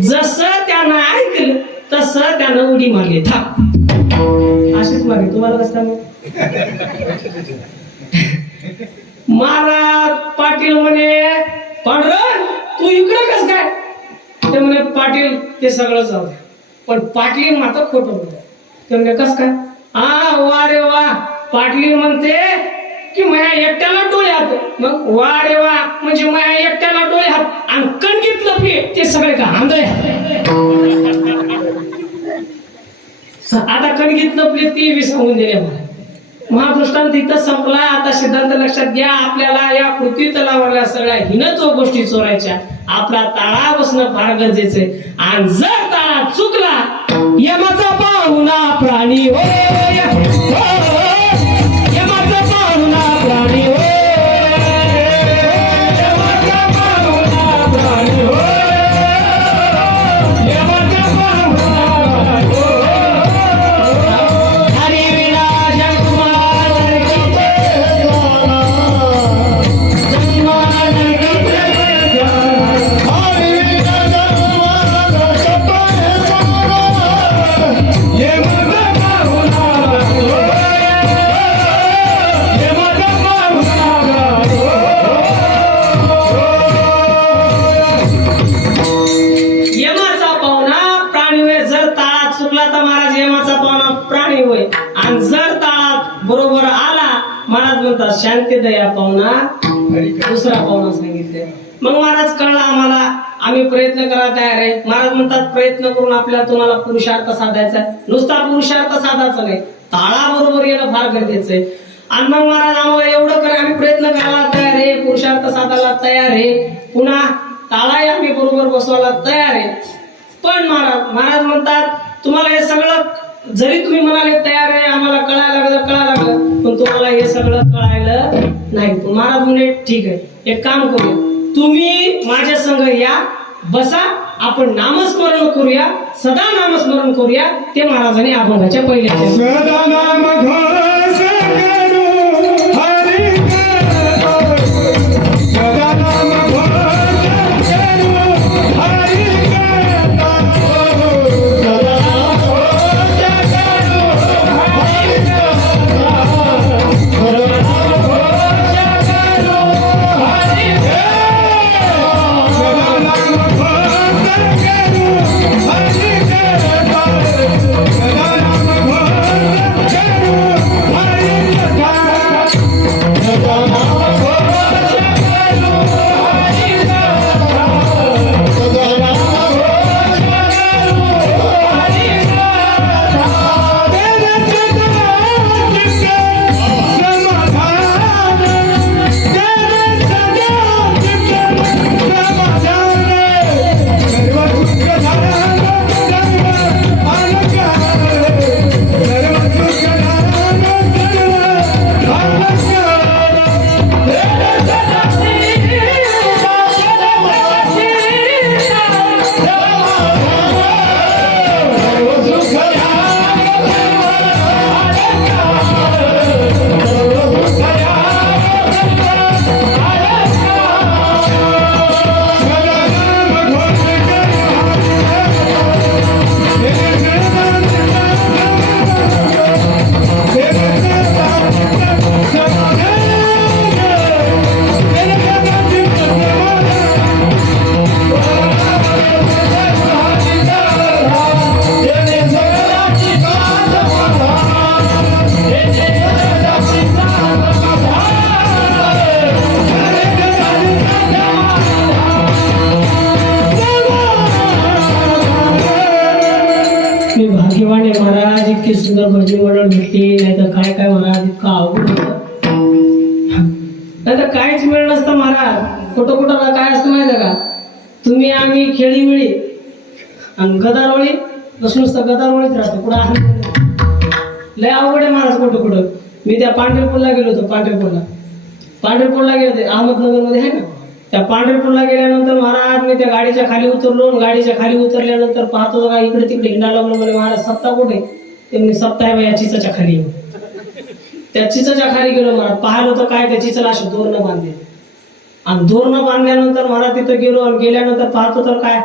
जसं त्यानं ऐकलं तसं त्यानं उडी मारली, थाप अशीच मारली. तुम्हाला कसं महाराज पाटील म्हणे पांडुरंग तू इकडे कस काय. ते म्हणे पाटील ते सगळं जाऊ पण पाटील मात्र खोटं बोलत. ते म्हणे कस काय. वा रे वा. पाटील म्हणते की माझ्या एकट्याला डोळे हात. मग वा रे वा म्हणजे माझ्या एकट्याला डोळे हात आणि कणगीत लपले ते सगळे का आंधळे. आता कणगीत लपले ते विसरून दिले. महादृष्टांत इथं संपला. आता सिद्धांत लक्षात घ्या. आपल्याला या पृथ्वी तलावरल्या सगळ्या हिनचो गोष्टी चोरायच्या. आपला ताळा बसणं फार गरजेचं आहे. आणि जर ताळा चुकला यमाचा पाहुणा प्राणी हो, यमाचा पाहुणा प्राणी हो, यमाचा पाहुणा प्राणी हो, यमाचा पाहुणा प्राणी हो. ताळात चुकला तर महाराज यमाचा पावना प्राणी होय, आणि जर ताळात बरोबर आला महाराज म्हणतात शांती दया पावना दुसरा पावना सांगितले. मग महाराज कळला आम्हाला, आम्ही प्रयत्न करायला तयार आहे. महाराज म्हणतात प्रयत्न करून आपल्याला तुम्हाला पुरुषार्थ साधायचा आहे. नुसता पुरुषार्थ साधायचा नाही, ताळा बरोबर येणं फार गरजेचं आहे. आणि मग महाराज आम्हाला एवढं करा, आम्ही प्रयत्न करायला तयार आहे, पुरुषार्थ साधायला तयार आहे, पुन्हा ताळाही आम्ही बरोबर बसवायला तयार आहे. पण महाराज म्हणतात तुम्हाला हे सगळं जरी तुम्ही म्हणाले तयार आहे, आम्हाला कळायला लागलं, पण तुम्हाला हे सगळं कळायला नाही. महाराज म्हणजे ठीक आहे, एक काम करूया, तुम्ही माझ्या संग या, बसा, आपण नामस्मरण करूया, सदा नामस्मरण करूया. ते महाराजांनी अभंगाच्या पहिल्या सदा नाम घोष करू हरि करो, सदा नाम घोष करू हरि करो, सदा नाम घोष करू हरि करो, सदा नाम घोष करू हरि करो, सदा नाम घोष करू हरि करो, सदा नाम घोष करू हरि कथा, सदा नाम घोष करू हरि कथा, सदा नाम घोष करू हरि कथा, तेरे सदा चित्त समाधान, तेरे सदा चित्त समाधान, सर्व दुःख हरण, सर्व अलंकार, सर्व दुःख हरण, सर्व अलंकार, तेरे सदा मी भाग्यवान आहे महाराज, इतकी सुंदर भजनी मंडळ भेटली, नाही तर काय महाराज इतका अवघड होतं, नाही तर काहीच मिळ नसतं महाराज. कुठं काय असतं माहिती का, तुम्ही आम्ही खेळीमिळी आणि गदारोळी बसून नुसतं गदारोळीत राहतो, कुठं आहे लय अवघड आहे महाराज. कुठं मी त्या पांढरपूरला गेलो होतो, पांढरपूरला गेले होते, अहमदनगर मध्ये आहे ना, त्या पांढरपूरला गेल्यानंतर महाराज मी त्या गाडीच्या खाली उतरलो, गाडीच्या खाली उतरल्यानंतर पाहतो का इकडे तिकडे हिंडायला लागलो. म्हणजे महाराज सप्ता कुठे, ते म्हणजे सप्ता आहे या चिचाच्या खाली. त्या चिचाच्या खाली गेलो महाराज, पाहिलं तर काय त्या चिचाला अशी दोरनं बांधले, आणि दोरनं बांधल्यानंतर महाराज तिथं गेलो, आणि गेल्यानंतर पाहतो तर काय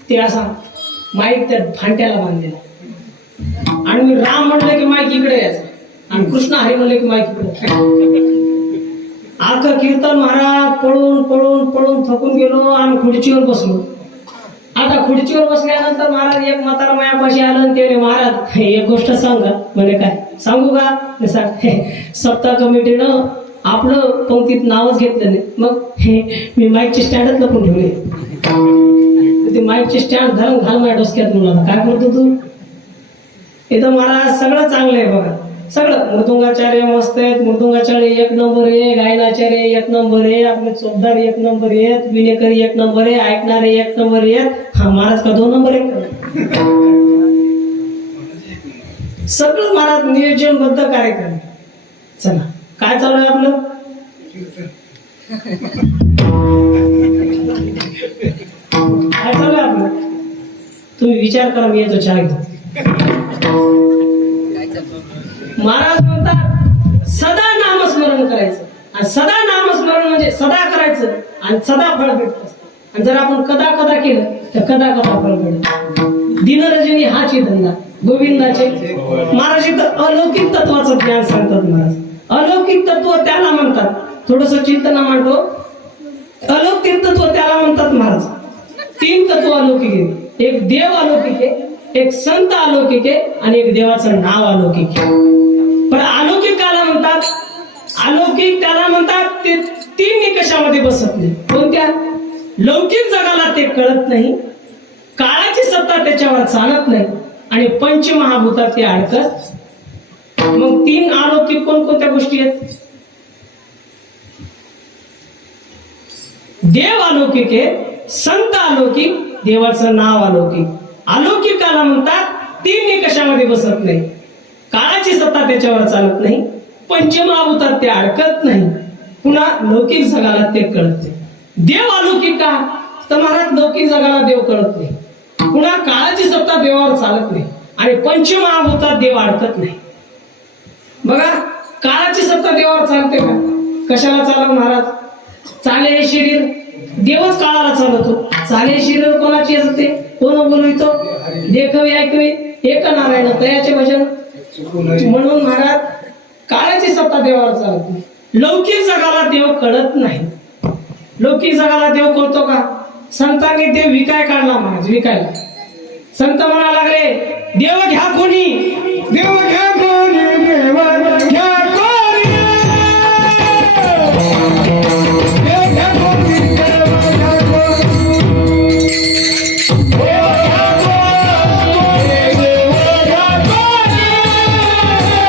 ते असा माईक त्या फांट्याला बांधलेला, आणि मी राम म्हणलं की माईक इकडे यायचा, आणि कृष्ण हरी म्हणले की माईक इकडे. आखं कीर्तन महाराज पळून पळून पळून थकून गेलो, आणि खुर्चीवर बसलो. आता खुर्चीवर बसल्यानंतर महाराज एक म्हातारा मायापाशी आलं, आणि त्याने महाराज एक गोष्ट सांगा. म्हणे काय सांगू का, सप्ताह कमिटीनं आपलं पंक्तीत नावच घेतलं नाही. मग मी माईकचे स्टँडच लपून ठेवले, ते माईकचे स्टँड धरून घाल माझ्या डोसक्यात. म्हणून काय करतो तू इथं महाराज, सगळं चांगलं आहे बघा, सगळं मृदुंगाचार्य मस्त आहेत, मृदुंगाचार्य एक नंबर आहे, गायनाचार्य एक नंबर आहे, आपले चोपदार एक नंबर आहेत, विनेकरी एक नंबर आहे, ऐकणारे एक नंबर आहेत. हा महाराज का 2 नंबर आहे? सगळं महाराज नियोजनबद्ध कार्यक्रम. चला काय चालू आहे आपलं, काय चालू आहे आपलं, तुम्ही विचार करा, मी येतो चहा घेऊन. महाराज म्हणतात सदा नामस्मरण करायचं, आणि सदा नामस्मरण म्हणजे सदा करायचं, आणि सदा फळ भेटत असतं. आणि जर आपण कदा केलं तर कदा फळ भेटत. दिनरजनी हाची धंदा गोविंदाचे. महाराज इथं अलौकिक तत्वाचं ज्ञान सांगतात महाराज. अलौकिक तत्व त्याला म्हणतात, थोडस चिंतना मांडतो, अलौकिक तत्व त्याला म्हणतात महाराज. 3 तत्व अलौकिक आहे, एक देव अलौकिक आहे, एक संत अलौकिक आहे आणि एक देवाचं नाव अलौकिक आहे. पण अलौकिक काला म्हणतात, अलौकिक त्याला म्हणतात ते तीन निकषामध्ये बसत नाही. कोणत्या? लौकिक जगाला ते कळत नाही, काळाची सत्ता त्याच्यावर चालत नाही आणि पंचमहाभूतात ते अडकत. मग तीन अलौकिक कोणकोणत्या गोष्टी आहेत? देव अलौकिक आहे, संत अलौकिक, देवाचं नाव अलौकिक. अलौकिकाला म्हणतात तीन निकषामध्ये बसत नाही, काळाची सत्ता त्याच्यावर चालत नाही, पंचमहाभूतात ते अडकत नाही, पुन्हा लौकिक जगाला ते कळत नाही. देव अलौकिक का? तर महाराज लौकिक जगाला देव कळत नाही, पुन्हा काळाची सत्ता देवावर चालत नाही आणि पंचमहाभूतात देव अडकत नाही. बघा, काळाची सत्ता देवावर चालते का? कशाला चालव महाराज? चाले हे शरीर, देवच काळाला चालवतो. चाले हे शरीर कोणाची असते? कोण बोलवितो? देखवे ऐकवे एक नारायण तयाचे भजन. म्हणून महाराज काळाची सत्ता देवावर चालत नाही. लौकिक जगाला देव कळत नाही. लौकिक जगाला देव कळतो का? संतांनी देव विकाय काढला महाराज, विकायला. संत म्हणा लागले, देव घ्या कोणी, देव घ्या कोणी, देव घ्या कोणी, देव घ्या कोणी, देव घ्या कोणी, देव घ्या कोणी, देव घ्या कोणी,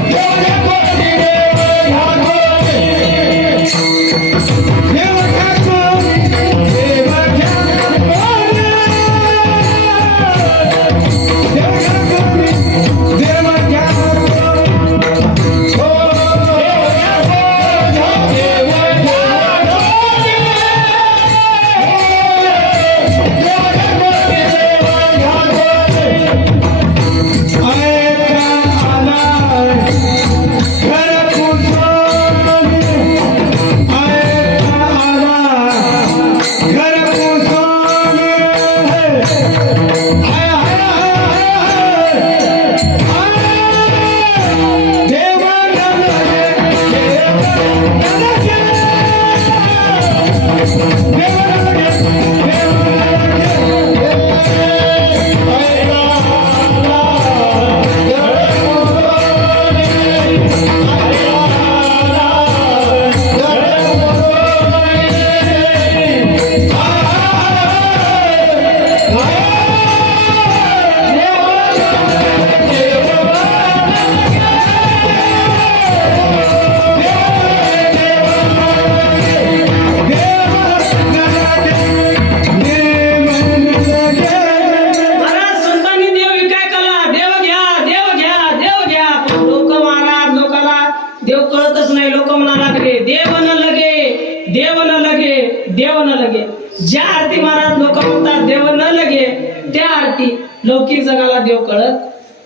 देव घ्या कोणी, देव घ्या कोणी, देव घ्या कोणी, देव घ्या ज्या आरती महाराज लोक म्हणतात देव न लगे, त्या आरती लौकिक जगाला देव कळत.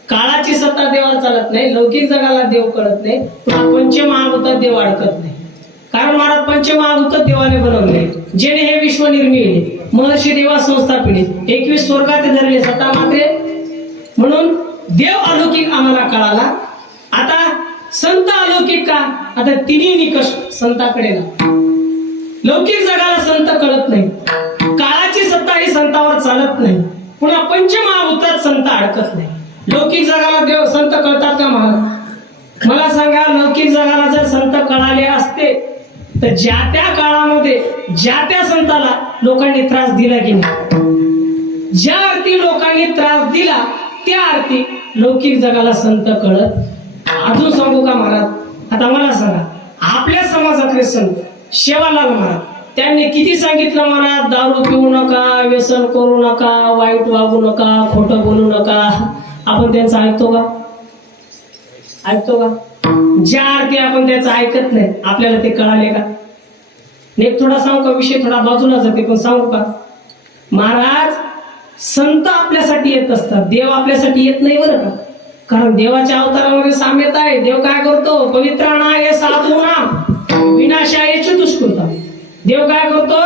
काळाची सत्ता देवाला चालत नाही, लौकिक जगाला देव कळत नाही, पंचमहाभूतात देव अडकत नाही. कारण महाराज पंचमहाभूत देवाने बनवले, जेणे हे विश्व निर्मिले, महर्षी देवा संस्थापिले, 21 स्वर्गात धरले सत्ता मात्रे. म्हणून देव अलौकिक आम्हाला कळाला. आता संत अलौकिक का? आता तिन्ही निकष संताकडे ना. लौकिक जगाला संत कळत नाही, काळाची सत्ता ही संतावर चालत नाही, पुन्हा पंचमहाभूतात संत अडकत नाही. लौकिक जगाला देव संत कळतात का महाराज? मला सांगा, लौकिक जगाला जर संत कळाले असते तर ज्या त्या काळामध्ये ज्या त्या संताला लोकांनी त्रास दिला की नाही, ज्या अर्थी लोकांनी त्रास दिला त्या अर्थी लौकिक जगाला संत कळत. अजून सांगू का महाराज? आता मला सांगा, आपल्या समाजातले संत शेवालाल महाराज, त्यांनी किती सांगितलं महाराज? दारू पिऊ नका, व्यसन करू नका, वाईट वागू नका, खोटं बोलू नका. आपण त्यांचं ऐकतो का? ऐकतो का? ज्या अर्थी आपण त्याचं ऐकत नाही, आपल्याला ते कळाले का? एक थोडा सांगू का? विषय थोडा बाजूला जाते पण सांगू का महाराज? संत आपल्यासाठी येत असतात, देव आपल्यासाठी येत नाही बरं का. कारण देवाच्या अवतारामध्ये साम्यता आहे. देव काय करतो? पवित्राणा हे साधूना विनाशाय दुष्कृता. देव काय करतो?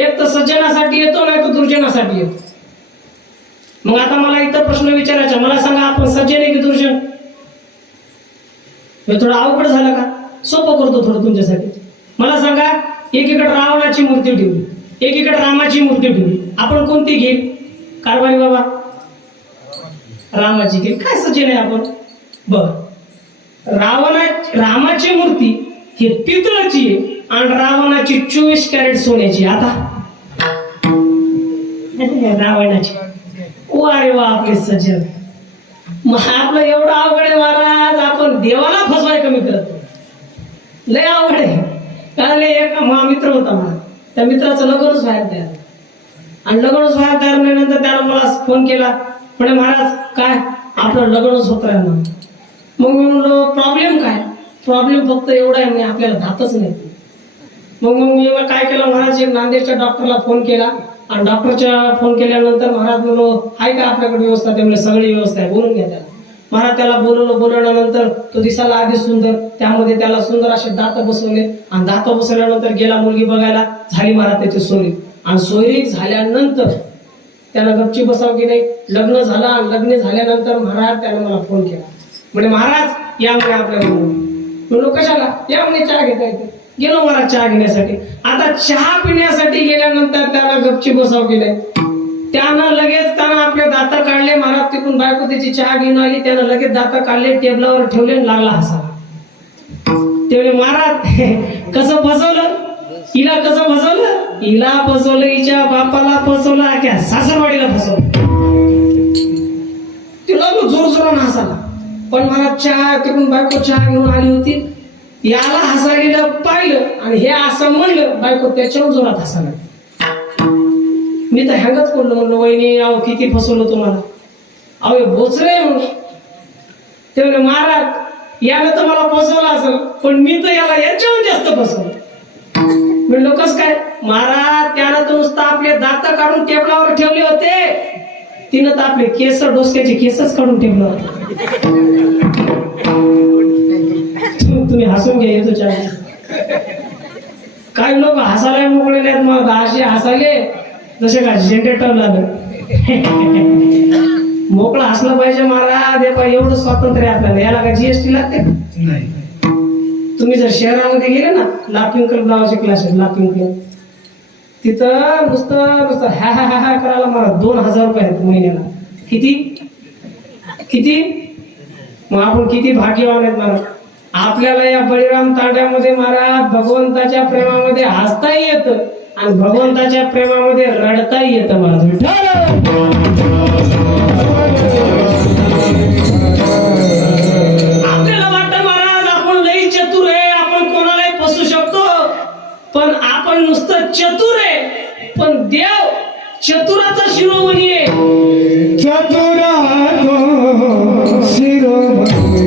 एक तर सज्जनासाठी येतो, नाही तर दुर्जनासाठी येतो. मग आता मला इथं प्रश्न विचारायचा, मला सांगा, आपण सज्जन आहे की दुर्जन? हे थोडं अवघड झालं का? सोपं करतो थोडं तुमच्यासाठी. मला सांगा, एकीकडे रावणाची मूर्ती ठेवली, एकीकडे रामाची मूर्ती ठेवली, आपण कोणती घेईल? कारभारी बाबा रामाची केली काय सचिन आहे आपण बर रामाची मूर्ती ही पितळाची आहे आणि रावणाची 24 कॅरेट सोन्याची आता रावणाची अरे वा आपले सचिन मग आपलं एवढं अवघड आहे महाराज आपण देवाला फसवाय कमी करत नाही. लय अवघड आहे कारण एक मित्र होता मला त्या मित्राचं लग्नच व्हायला तयार आणि लग्नच व्हायला तयार नाही नंतर त्याला मला फोन केला म्हणे महाराज काय आपलं लग्नच होत आहे म्हणून मग मी म्हणलो प्रॉब्लेम काय प्रॉब्लेम फक्त एवढा आहे म्हणजे आपल्याला धातच नाही मग मी काय केलं महाराज एक नांदेडच्या डॉक्टरला फोन केला आणि डॉक्टरच्या फोन केल्यानंतर महाराज म्हणलो आहे का आपल्याकडे व्यवस्था त्यामुळे सगळी व्यवस्था आहे बोलून घ्या त्याला महाराज त्याला बोलवल्यानंतर तो दिसायला आधी सुंदर त्यामध्ये त्याला सुंदर असे दात बसवले आणि दात बसवल्यानंतर गेला मुलगी बघायला झाली महाराज त्याची सोयरी आणि सोयरी झाल्यानंतर त्याला गपची बसाव की नाही लग्न झालं आणि लग्न झाल्यानंतर महाराज त्याने मला फोन केला म्हणजे महाराज यामुळे आपल्याला म्हणलो कशाला यामुळे चहा घेता येते गेलो महाराज चहा घेण्यासाठी आता चहा पिण्यासाठी गेल्यानंतर त्याला गपची बसाव केले त्यानं लगेच त्यानं आपले दात काढले महाराज तिकडून बायको त्याची चहा घेऊन आली त्यानं लगेच दात काढले टेबलावर ठेवले आणि लागला हसायला तेवढे महाराज कसं फसवलं हिला कसं फसवलं हिला फसवलं हिच्या बापाला फसवलं क्या सासरवाडीला फसवलं तिला जोर जोरानं हसाला पण महाराज चहा तिकडून बायको चहा घेऊन आली होती याला हसायला पाहिलं आणि हे असं म्हणलं बायको त्याच्यावर जोरात हसायला मी तर हँगच पडलो म्हणलं वहिनी अहो किती फसवलं तुम्हाला अहो बोचरे म्हणून ते म्हणजे महाराज यानं तर मला फसवलं असेल पण मी तर याला याच्याहून जास्त फसवलं म्हणलो कस काय महाराज त्यानं तर नुसतं आपले दात काढून टेबलावर ठेवले होते तिनं तर आपले केस डोसक्याचे केसच काढून ठेवलं होतं तुम्ही हसून घ्या येतो चालेल काही लोक हसायला मोकळे नाहीत मग असे हसायले जसे का जनरेटर लागलं मोकळं हसलं पाहिजे महाराज एवढं स्वातंत्र्य आपल्याला याला काय जीएसटी लागते नाही तुम्ही जर शहरामध्ये गेले ना लाफिंग क्लब नावाचे क्लास आहेत लाफिंग क्लब तिथं नुसतं हा हा हा हा करायला मला 2000 रुपये आहेत महिन्याला किती मग आपण किती भाग्यवान आहेत महाराज आपल्याला या बळीराम तांड्यामध्ये महाराज भगवंताच्या प्रेमामध्ये हसताही येतं आणि भगवंताच्या प्रेमामध्ये रडताही येतं महाराज आपल्याला वाटतं महाराज आपण लई चतुर आहे आपण कोणालाही फसू शकतो पण आपण नुसतं चतुर आहे पण देव चतुराचा शिरोमणी आहे चतुरातो शिरोमणी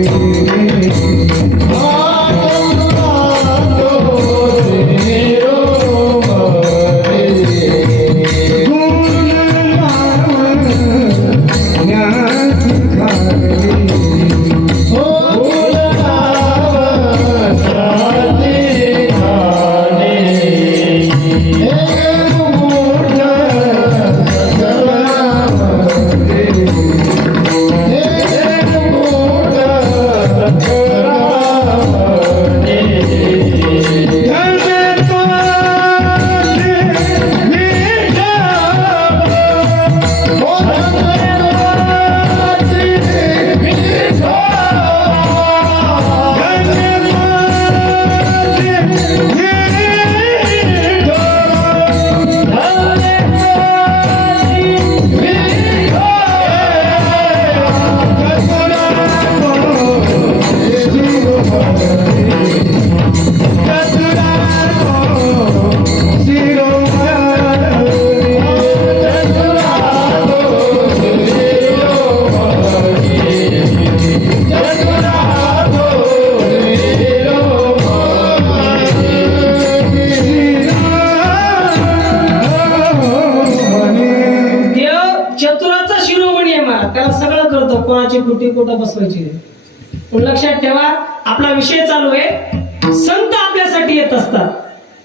कोणाची कुठे कुठं बसवायची नाही लक्षात ठेवा आपला विषय चालू आहे संत आपल्यासाठी येत असतात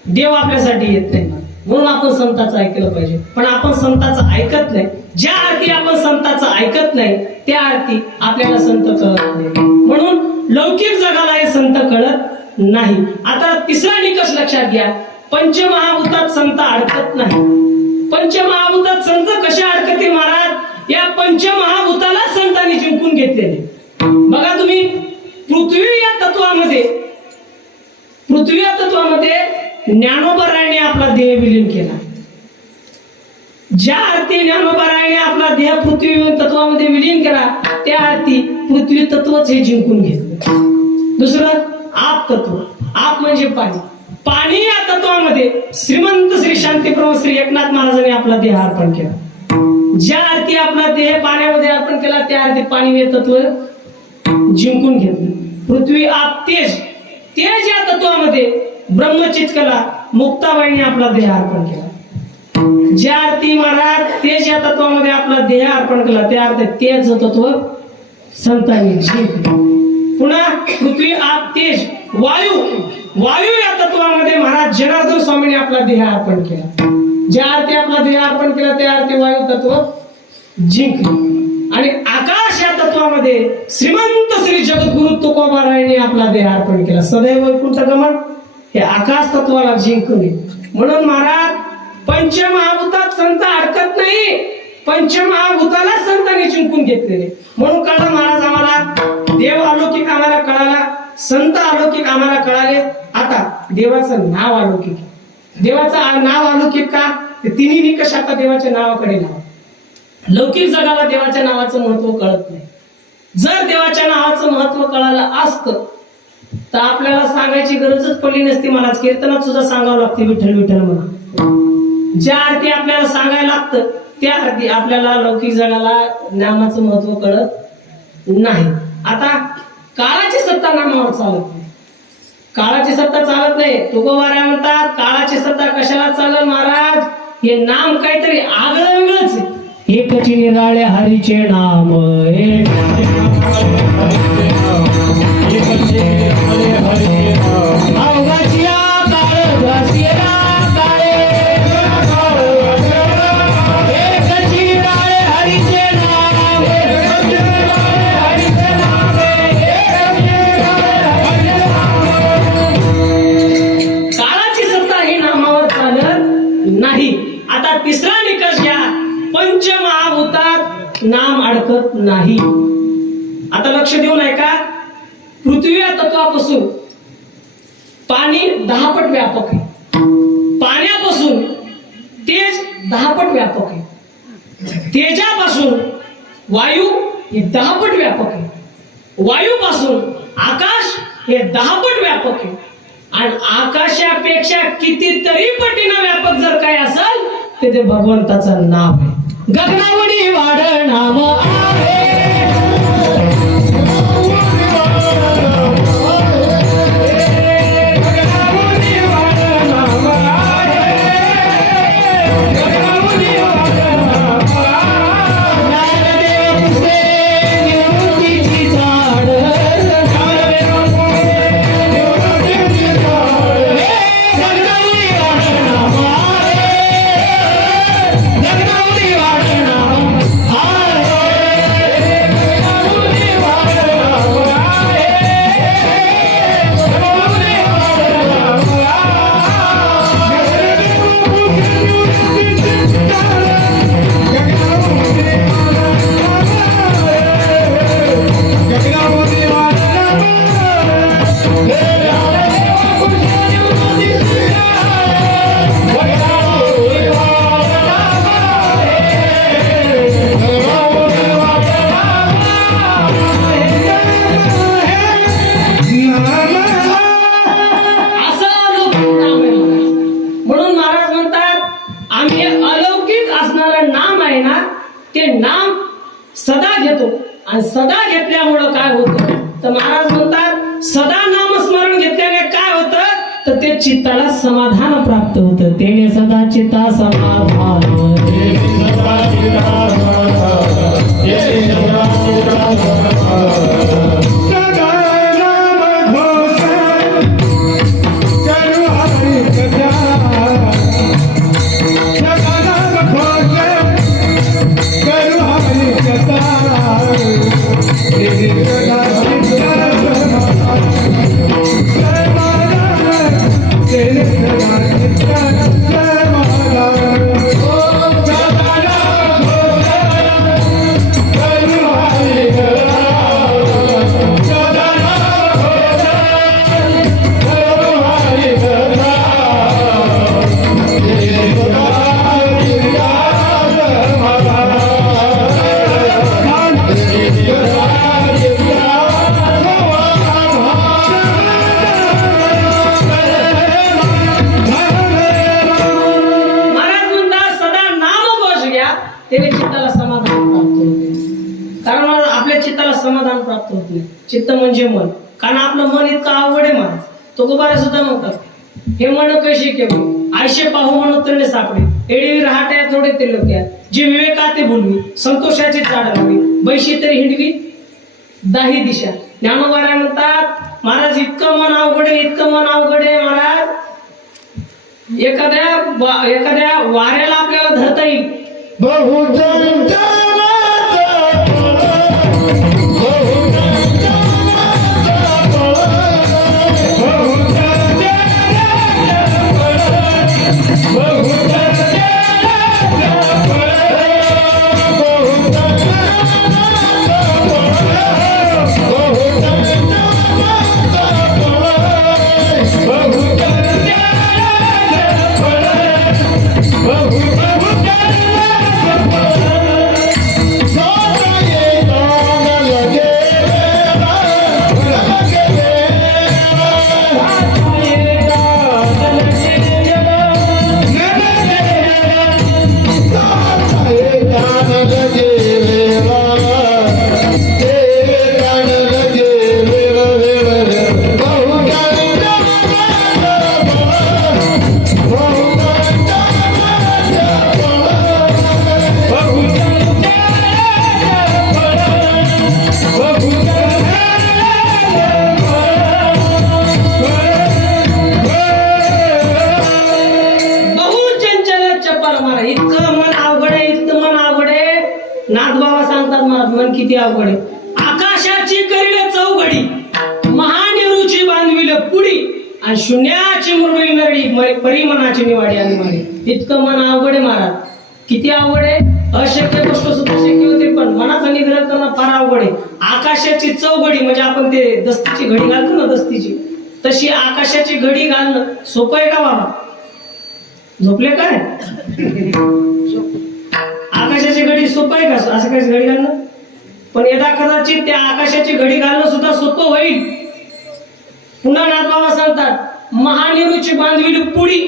देव आपल्यासाठी येत नाही म्हणून आपण संताचं ऐकलं पाहिजे पण आपण संताचं ऐकत नाही ज्या अर्थी आपण संताचं ऐकत नाही त्या अर्थी आपल्याला संत कळत नाही म्हणून लौकिक जगाला हे संत कळत नाही आता तिसरा निकष लक्षात घ्या पंचमहाभूतात संत अडकत नाही पंचमहाभूतात संत कशा अडकतील महाराज या पंचमहाभूताला संतांनी जिंकून घेतलेले. बघा तुम्ही, पृथ्वी या तत्वामध्ये ज्ञानोबरायाने आपला देह विलीन केला. ज्या अर्थी ज्ञानोबरायाने आपला देह पृथ्वी तत्वामध्ये विलीन केला, त्या अर्थी पृथ्वी तत्वच हे जिंकून घेतलं. दुसरं आप तत्व. आप म्हणजे पाणी. पाणी या तत्वामध्ये श्रीमंत श्री शांतीप्रभू श्री एकनाथ महाराजांनी आपला देह अर्पण केला. ज्या अर्थी आपला देह पाण्यामध्ये अर्पण केला, त्या अर्थी पाणी हे तत्व जिंकून घेतलं. पृथ्वी आप तेज. तेज या तत्वामध्ये ब्रह्मचित्कला मुक्ताबाईने आपला देह अर्पण केला. ज्या अर्थी महाराज तेज या तत्वामध्ये आपला देह अर्पण केला, त्या अर्थी तेज तत्व संतांनी जिंकलं. पुन्हा पृथ्वी आप तेज. वायू. वायू या तत्वामध्ये महाराज जनार्दन स्वामीने आपला देह अर्पण केला. ज्या अर्थी आपला देह अर्पण केला, त्या अर्थी वायू तत्व जिंकलं. आणि आकाश या तत्वामध्ये श्रीमंत श्री जगद्गुरु तुकोबारायाने आपला देह अर्पण केला. सदैव वैकुंठ गमन हे आकाश तत्वाला जिंकले. म्हणून महाराज पंचमहाभूतात संत अडकत नाही, पंचमहाभूताला संतांनी जिंकून घेतलेले. म्हणून कळलं महाराज आम्हाला, देव अलौकिक आम्हाला कळाला, संत अलौकिक आम्हाला कळाले. आता देवाचं नाव अलौकिक. देवाचं नाव अलौकिक का? तिन्ही निकष आता देवाच्या नावाकडे लावा. लौकिक जगाला देवाच्या नावाचं महत्व कळत नाही. जर देवाच्या नावाचं महत्व कळालं असतं तर आपल्याला सांगायची गरजच पडली नसती. मला कीर्तनात सुद्धा सांगावं लागते विठ्ठल विठ्ठल म्हणा. ज्या अर्थी आपल्याला सांगायला लागतं, त्या अर्थी आपल्याला लौकिक जगाला नामाचं महत्व कळत नाही. आता काळाची सत्ता नामावर चालत नाही. काळाची सत्ता चालत नाही. तुकोबाराय म्हणतात काळाची सत्ता कशाला चालत महाराज? हे नाम काहीतरी आगळं वेगळंच आहे. एकची निराळे हरीचे नाम, तिसरा निकष घ्या, पंचमहाभूतात नाम अडकत नाही. आता लक्ष देऊन ऐका. पृथ्वी या तत्वापासून पाणी 10 पट व्यापक आहे. पाण्यापासून तेज 10 पट व्यापक आहे. तेजापासून वायू हे 10 पट व्यापक आहे. वायूपासून आकाश हे 10 पट व्यापक आहे. आणि आकाशापेक्षा कितीतरी पटीनं व्यापक जर काय असेल ते भगवंताचं नाव आहे. गगनावडी वाढ नाम आहे. सदा घेतल्यामुळं काय होतं तर महाराज म्हणतात सदा नामस्मरण घेतल्याने काय होतं तर ते चित्ताला समाधान प्राप्त होतं. तेने सदा चित्ता समाधान Jai आपल्या चित्ताला समाधान प्राप्त होत नाही. चित्त म्हणजे मन, कारण आपलं मन इतकं अवघड आहे महाराज. तो गोबारे सुद्धा म्हणतात हे मन कशी केवळ आयशे पाहू म्हणून तळे सापडे एडवी रहाट्या थोडे ते लोक्या जे विवेका ते बोलवी संतोषाची चाड लावी बैशी तरी हिंडवी दाही दिशा. ज्ञानोबाराय म्हणतात महाराज इतकं मन अवघड आहे, इतकं मन अवघड आहे महाराज. एखाद्या वाऱ्याला आपल्याला धरता येईल. मन किती अवघड आहे. आकाशाची करील चौघडी महानिरूची बांधविल पुडी आणि शून्याची मुरळी नरडी परिमनाची निवाडी आणि मारी. इतकं मन अवघड आहे महाराज. किती अवघड आहे. अशक्य गोष्ट सुद्धा शक्य होते पण मनाचा निग्रह करणं फार अवघड आहे. आकाशाची चौघडी म्हणजे आपण ते दस्तीची घडी घालतो ना दस्तीची तशी आकाशाची घडी घालणं सोपं आहे का बाबा. झोपले काय. आकाशाची घडी सोपं आहे का असं काही घडी घालणं. पण यदा कदाचित त्या आकाशाची घडी घालणं सुद्धा सोपं होईल. पुन्हा नाथबाबा सांगतात महानिरूची बांधविली पुडी.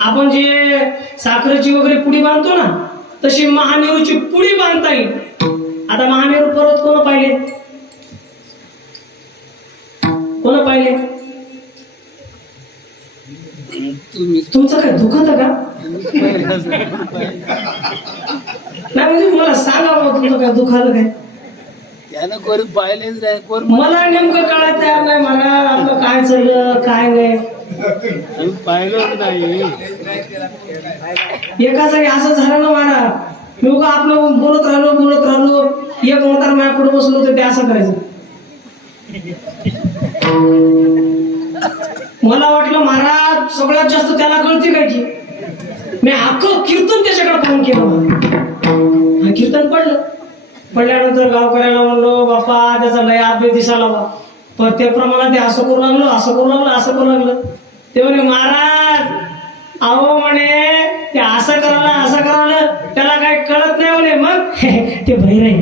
आपण जे साखरेची वगैरे पुडी बांधतो ना तशी महानिरूची पुडी बांधता येईल. आता महानेरू पर्वत कोण पाहिले. कोण पाहिले. तुमचं काय दुखत का नाही म्हणजे मला सांगा तुमचं काय दुखालं काय. मला नेमकं कळत तयार नाही मला आपलं काय चाललं काय नाही पाहिलं नाही. एका जागी असं झालं ना मला मी उगा आपलं बोलत राहिलो एक मोतार माझ्या पुढे बसलो होतं ते असं करायचं. मला वाटलं महाराज सगळ्यात जास्त त्याला कळते काय की मी अख्खं कीर्तन त्याच्याकडे पाहून केलं. कीर्तन पडल्यानंतर गावकऱ्याला म्हणलो बापा त्याचा लय अभ्यास दिसायला बा. पण त्या प्रमाणात ते असं करू लागलं. ते म्हणे महाराज अहो म्हणे ते असं करायला त्याला काही कळत नाही म्हणे. मग ते बहिर आहे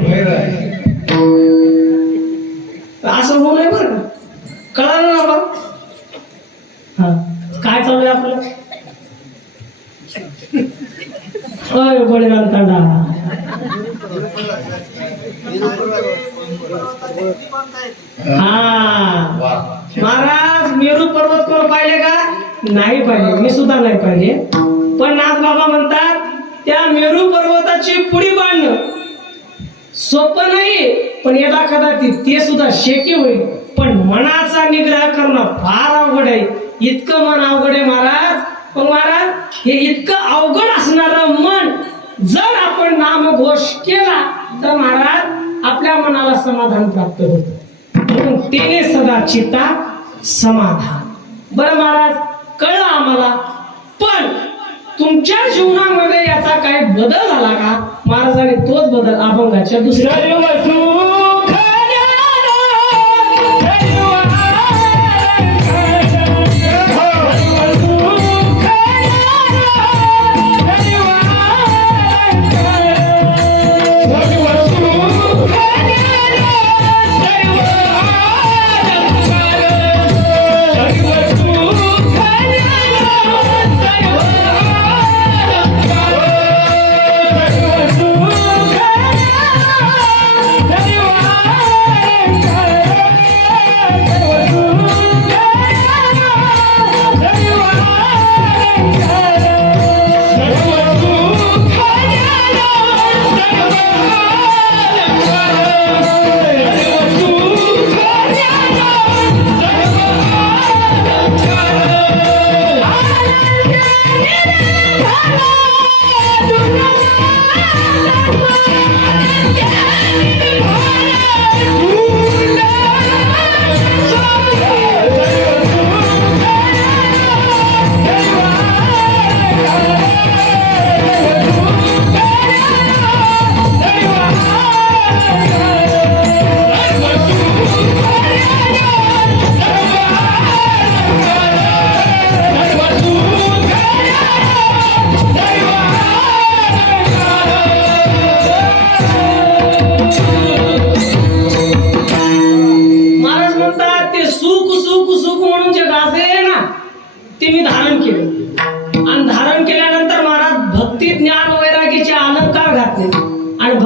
असं होऊ नये बरं कळालं ना बघ. हा काय चालू आहे आपलं. बळीराम तांडा महाराज मेरू पर्वत कोण पाहिले का. नाही पाहिले. मी सुद्धा नाही पाहिले. पण नाथबाबा म्हणतात त्या मेरू पर्वताची पुडी बांधणं सोपं नाही पण यदा कदाचित ते सुद्धा शक्य होईल. पण मनाचा निग्रह करणं फार अवघड आहे. इतकं मन अवघड आहे महाराज. पण महाराज हे इतकं अवघड असणारं मन जर आपण नामघोष केला तर महाराज आपल्या मनाला समाधान प्राप्त होतं. म्हणून तेने सदा चित्ता समाधान. बरं महाराज कळलं आम्हाला. पण तुमच्या जीवनामध्ये याचा काही बदल झाला का. महाराजांनी तोच बदल अभंगाच्या दुसऱ्या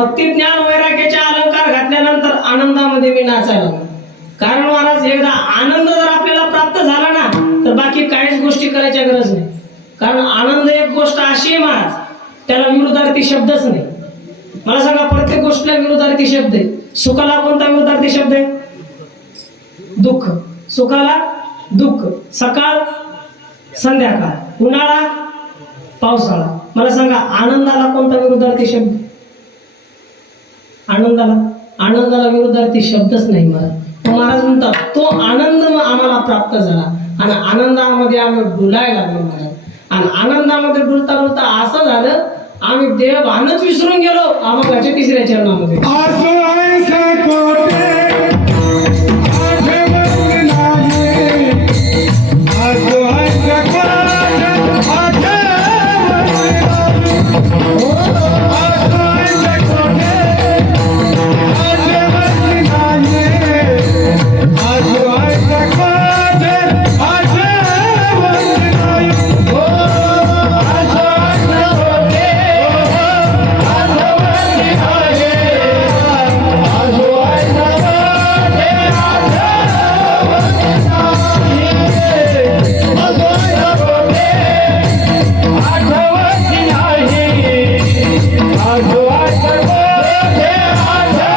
भक्ती ज्ञान वैराग्याचे अलंकार घातल्यानंतर आनंदामध्ये मी नाचायला लागलो. कारण महाराज एकदा आनंद जर आपल्याला प्राप्त झाला ना तर बाकी काहीच गोष्टी करायच्या गरज नाही. कारण आनंद एक गोष्ट अशी आहे महाराज, त्याला विरुद्धार्थी शब्दच नाही. मला सांगा, प्रत्येक गोष्टीला विरुद्धार्थी शब्द आहे. सुखाला कोणता विरुद्धार्थी शब्द आहे? दुःख. सुखाला दुःख. सकाळ संध्याकाळ, उन्हाळा पावसाळा. मला सांगा, आनंदाला कोणता विरुद्धार्थी शब्द? आनंदाला विरुद्धार्थी शब्दच नाही महाराज. महाराज म्हणतात तो आनंद आम्हाला प्राप्त झाला आणि आनंदामध्ये आम्ही डुलायला लागलो महाराज. आणि आनंदामध्ये डुलता डुलता असं झालं, आम्ही देह भानच विसरून गेलो आम्हाच्या तिसऱ्या चरणामध्ये. आसो ऐसे कोटे आठवत नाही, आसो ऐसे कोटे आठवत नाही, आसो ऐसे कोटे आठवत नाही, आसो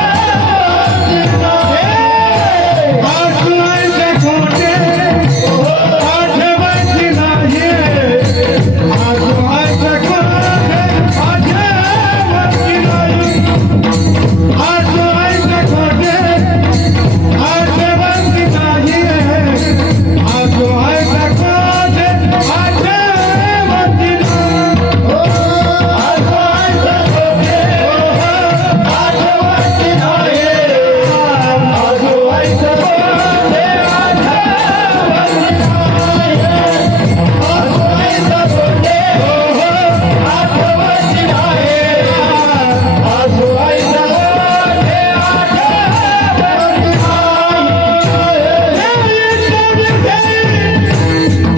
ऐसे कोटे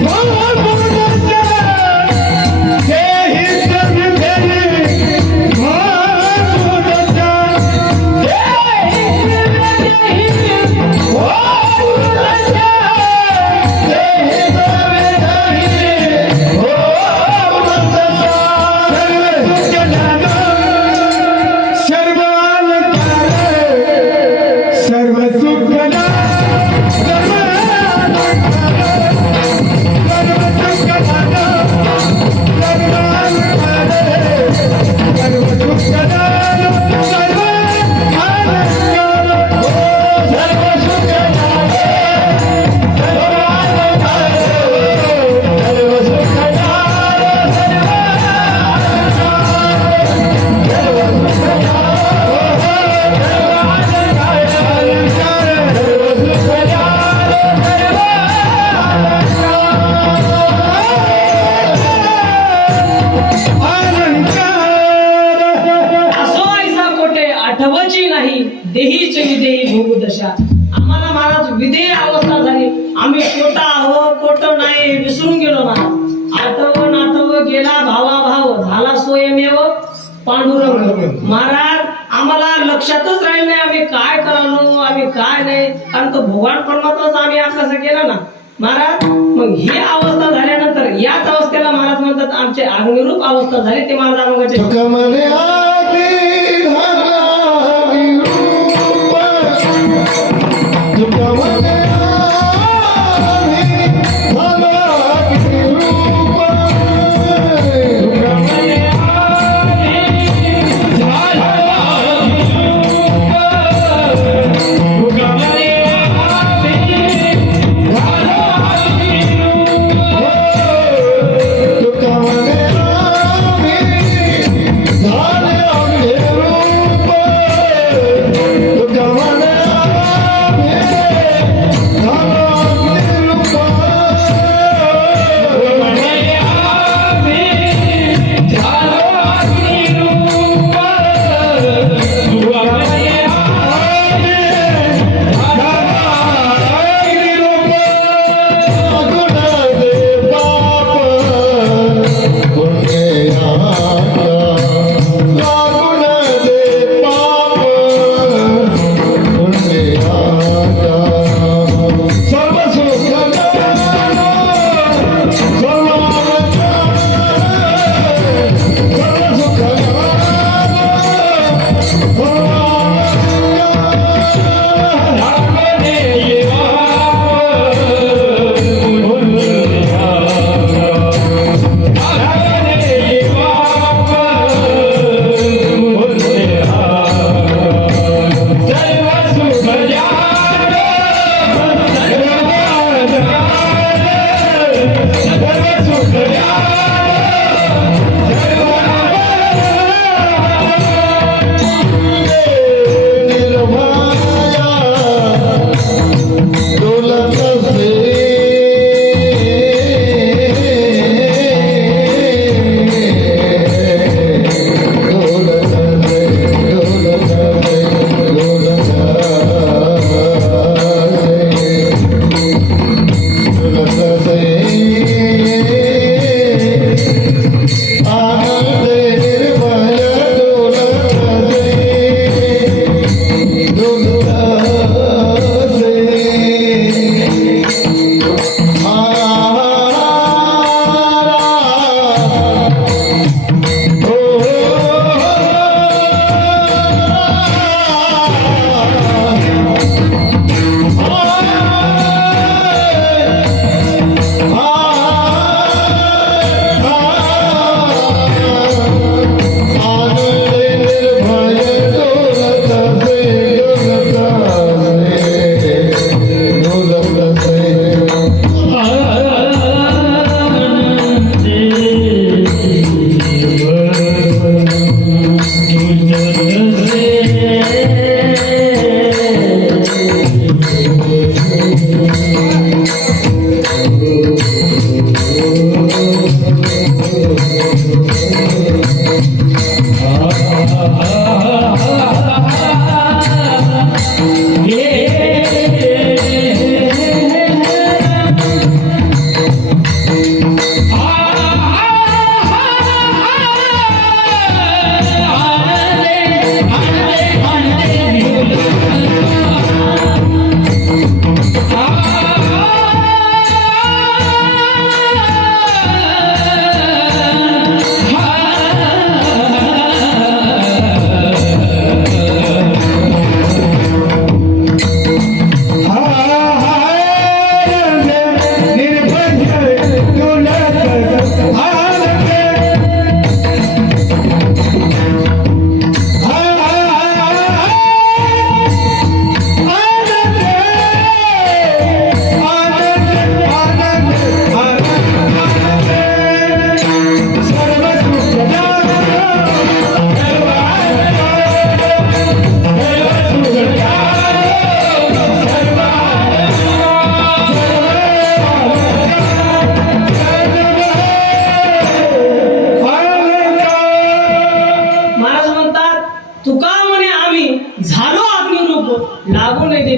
आठवत नाही, आसो ऐसे कोटे आठवची नाही देहीच विदेही भोगू दशा. आम्हाला महाराज विदेह अवस्था झाली. आम्ही कोटा हो कोट नाही विसरून गेलो महाराज. आठव गेला भावा भाव झाला स्वयमेव पांडुरंग. महाराज आम्हाला लक्षातच राहील नाही आम्ही काय करालो आम्ही काय नाही. कारण तो भगवान परमात्माच आम्ही अभ्यास केला ना महाराज. मग ही अवस्था झाल्यानंतर याच अवस्थेला महाराज म्हणतात आमचे अग्निरूप अवस्था झाली. ते महाराज आम्हाला Hallelujah.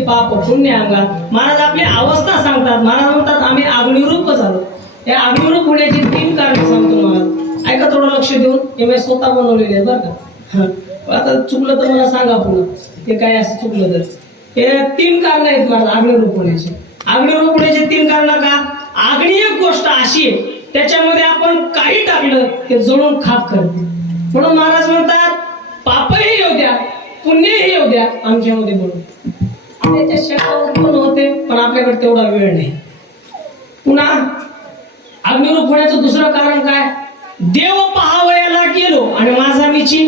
पाप पुण्य अंगात. महाराज आपली अवस्था सांगतात. महाराज म्हणतात आम्ही अग्निरूप झालो. या अग्निरूप होण्याची 3 कारण सांगतो महाराज. ऐका थोडं लक्ष देऊन. हे मी स्वतः बनवलेले आहे बरं का. आता चुकलं तर मला सांगा पुन्हा. ते काय असं चुकलं तर. हे 3 कारण आहेत महाराज अग्निरूप होण्याचे. अग्निरूप होण्याचे 3 कारण का? अग्नी एक गोष्ट अशी आहे त्याच्यामध्ये आपण काही टाकलं ते जळून खाक करते. म्हणून महाराज म्हणतात पापही येऊ द्या पुण्यही येऊ द्या आमच्यामध्ये बोलून. त्याच्या शंका उत्पन्न होते पण आपल्याकडे तेवढा वेळ नाही. पुन्हा अग्निरूप होण्याचं दुसरं कारण काय? देव पहावयाला गेलो आणि माझा मीची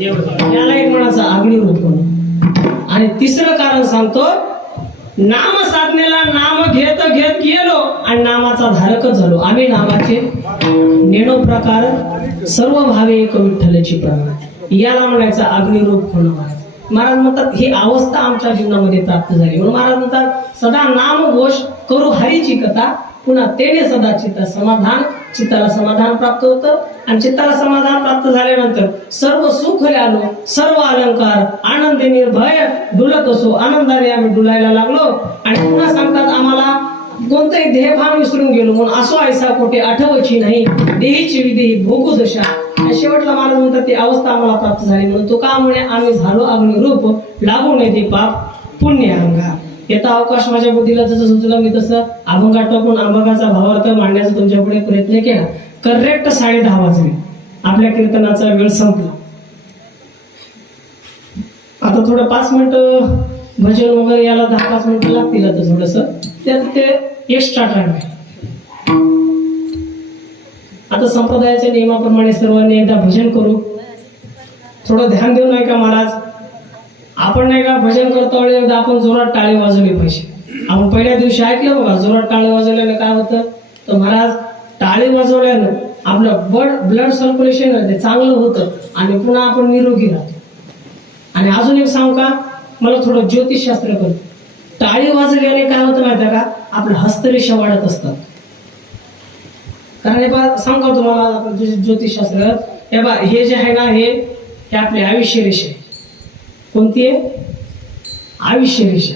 याला एक म्हणायचं अग्निरूप होणं. आणि तिसरं कारण सांगतो नाम साधनेला नाम घेत घेत गेलो आणि नामाचा धारकच झालो. आम्ही नामाचे नेणो प्रकार सर्व भावे एक विठ्ठलाची प्राण. याला म्हणायचं अग्निरूप होणं. महाराज म्हणतात ही अवस्था आमच्या जीवनामध्ये प्राप्त झाली. म्हणून महाराज म्हणतात सदा नाम घोष करू हरीची कथा. पुन्हा तेने सदा चित्त समाधान. चित्ताला समाधान प्राप्त होतं आणि चित्ताला समाधान प्राप्त झाल्यानंतर सर्व सुख आलो सर्व अलंकार आनंदी निर्भय डुलत असो. आनंदाने आम्ही डुलायला लागलो. आणि पुन्हा सांगतात आम्हाला कोणताही देहभान विसरून गेलो म्हणून असो ऐसा कोठे आठवची नाही देहीची विदेही भोगू दशा. शेवटला महाराज म्हणतात ती अवस्था आम्हाला प्राप्त झाली. म्हणून तो का म्हणे आम्ही झालो अग्निरूप लागू नाही ते पाप पुण्य अंगा. येता अवकाश माझ्या बुद्धीला जसं सुचलं मी तसं अभंगात टाकून अभंगाचा भावार्थ मांडण्याचा तुमच्या पुढे प्रयत्न केला. करेक्ट 10:30 वाजले. आपल्या कीर्तनाचा वेळ संपला. आता थोडं 5 मिनिटं भजन वगैरे याला 10-5 मिनिटं लागतील. आता थोडस त्यात ते एक्स्ट्रा टाइम आहे. आता संप्रदायाच्या नियमाप्रमाणे सर्वांनी एकदा भजन करू. थोडं ध्यान देऊ नाही का महाराज? आपण नाही का भजन करतो वेळी एकदा आपण जोरात टाळी वाजवली पाहिजे. आपण पहिल्या दिवशी ऐकलं बघा, जोरात टाळी वाजवल्याने काय होतं तर महाराज टाळी वाजवल्यानं आपलं ब्लड सर्क्युलेशन आहे ते चांगलं होतं आणि पुन्हा आपण निरोगी राहतो. आणि अजून एक सांगू का, मला थोडं ज्योतिषशास्त्र करतो. टाळी वाजवल्याने काय होतं माहिती आहे का, आपलं हस्तरेषा वाढत असतात. कारण हे बा सांगू का तुम्हाला आपण ज्योतिषशास्त्र, हे बा हे जे आहे ना हे आपली आयुष्य रेषा आहे. कोणती आहे? आयुष्य रेषा.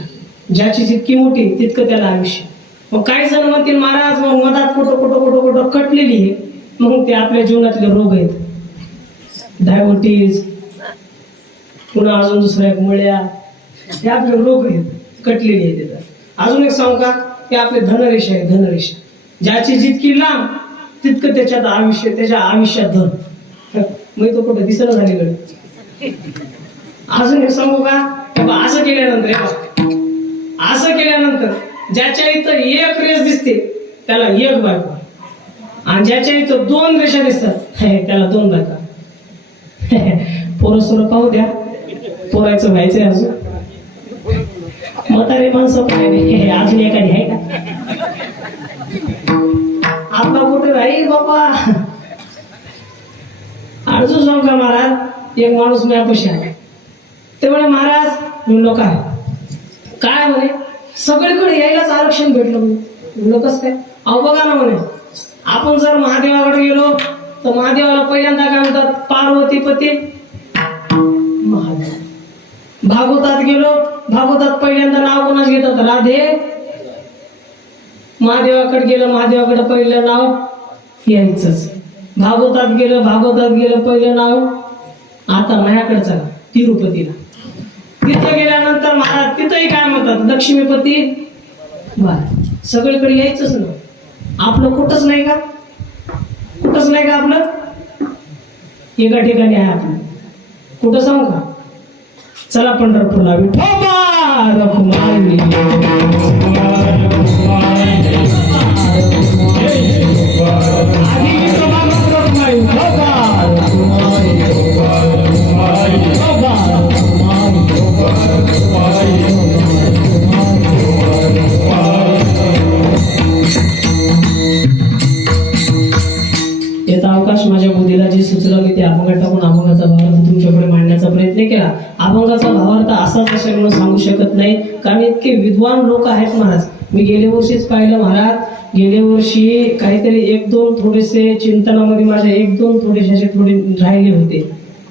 ज्याची जितकी मोठी तितकं त्याला आयुष्य. मग काही जण म्हणतील महाराज मग मधात कुठं कटलेली आहे, मग ते आपल्या जीवनातले रोग आहेत. डायबिटीज, पुन्हा अजून दुसऱ्या एक मुळ्या, हे आपले रोग आहेत, कटलेली आहे तिथं. अजून एक सांगू का, ते आपले धनरेषा आहे. धनरेषा ज्याची जितकी लांब तितकं त्याच्यात आयुष्य, त्याच्या आयुष्यात धन. मग तो कुठं दिसणं झाली कडे. अजून एक सांगू का, असं केल्यानंतर ज्याच्या इथं एक रेष दिसते त्याला एक बायको, आणि ज्याच्या इथं 2 रेषा दिसतात त्याला 2 बायका. पोरं सोरं पाहू द्या, पोरायचं व्हायचंय अजून. म्हातारे माणसं अजून एखादी आहे का? आपला कुठे राहील बाबा. अजून सांगू का महाराज, एक माणूस मी अपेक्षा आहे. ते म्हणे महाराज म्हणलो काय म्हणे सगळीकडे यायलाच आरक्षण भेटलं म्हणे. कसं काय? अहो बघा ना म्हणे, आपण जर महादेवाकडे गेलो तर महादेवाला पहिल्यांदा काय म्हणतात, पार्वतीपती महादेव. भागवतात गेलो, भागवतात पहिल्यांदा नाव कोणाच घेतात, राधे. महादेवाकडे गेलं, महादेवाकडे पहिलं नाव यायचंच. भागवतात गेलं पहिलं नाव आता माझ्याकडे चला तिरुपतीला. तिथं गेल्यानंतर महाराज तिथंही काय म्हणतात, लक्ष्मीपती. सगळीकडे यायचंच ना. आपलं कुठंच नाही का? कुठंच नाही का आपलं? एका ठिकाणी आहे आपलं. कुठं सांगू का? चला पंढरपूरला. विठोबा रखुमाई येता अवकाश माझ्या बुद्धीला जे सुचलं मी ते अभंगात टाकून अभंगाचा भावार्थ तुमच्याकडे मांडण्याचा प्रयत्न केला. अभंगाचा भावार्थ असाच असेल म्हणून सांगू शकत नाही, कारण इतके विद्वान लोक आहेत महाराज. मी गेल्या वर्षीच पाहिलं महाराज, गेल्या वर्षी काहीतरी 1-2 थोडेसे चिंतनामध्ये माझ्या 1-2 थोडेसे असे थोडे राहिले होते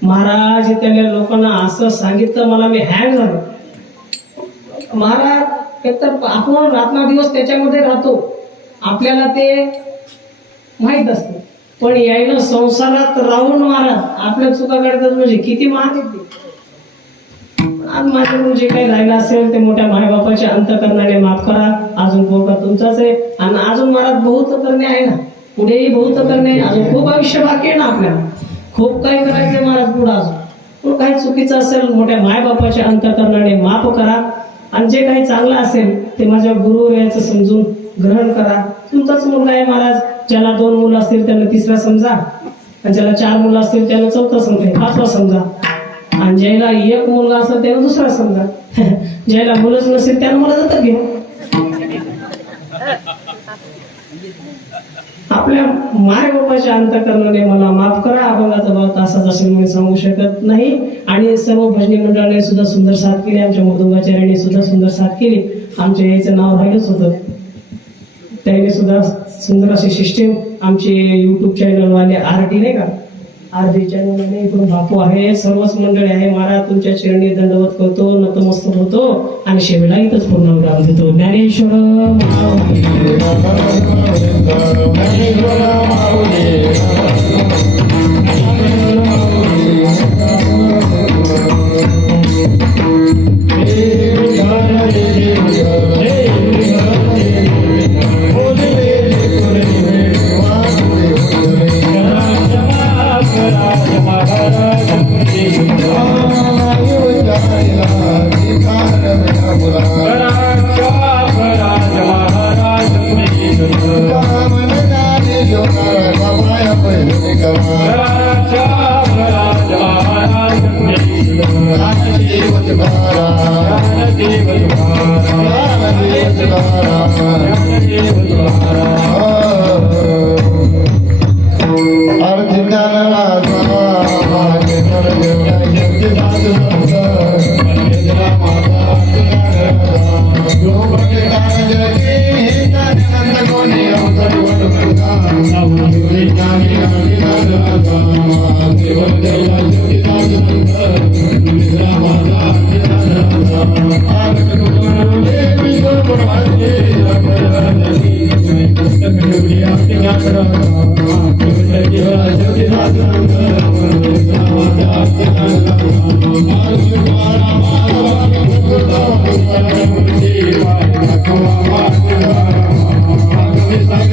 महाराज. त्या लोकांना असं सांगितलं मला, मी हँग झालो महाराज. एकतर आपण रात्रदिवस त्याच्यामध्ये राहतो, आपल्याला ते माहित असतं, पण यायला संसारात राहून महाराज आपल्या चुका काढतात म्हणजे किती महाग येते. आज माझ्याकडून जे काही राहिलं असेल ते मोठ्या मायबापाच्या अंतकरणाने माफ करा. अजून पोका तुमचाच आहे, आणि अजून महाराज बहुत करणे आहे ना, पुढेही बहुत करणे, अजून खूप आयुष्य बाकी आहे ना आपल्याला. खूप काही करायचंय महाराज पुढे अजून. पण काही चुकीचं असेल मोठ्या मायबापाच्या अंतकरणाने माफ करा, आणि जे काही चांगलं असेल ते माझ्या गुरुवर याचं समजून ग्रहण करा. तुमचाच मुलगा आहे महाराज, ज्याला 2 मुलं असतील त्यांना 3रा समजा, आणि ज्याला 4 मुलं असतील त्यांना 4था समजा, 5वा समजा, आणि ज्याला 1 मुलगा असेल त्याला 2रा समजा. ज्याला मुलंच नसेल त्याला मला दत्तक घ्या. आपल्या माय बापाच्या अंतकरणाने मला माफ करा. अभंगाचा भाव असाच असेल म्हणून सांगू शकत नाही. आणि सर्व भजनी मंडळाने सुद्धा सुंदर साथ केली, आमच्या मधुंगाचार्याने सुद्धा सुंदर साथ केली. आमच्या याचं नाव राहिलंच होतं, त्याने सुद्धा सुंदर अशी सिस्टीम. आमचे युट्यूब चॅनलवाले RD नाही का, RD चॅनल इकडून बापू आहे, सर्वच मंडळी आहे. महाराज तुमच्या चरणी दंडवत करतो, नतमस्तक होतो, आणि शेवटला इथंच पूर्ण विराम देतो. ज्ञानेश्वर माऊली Thank you.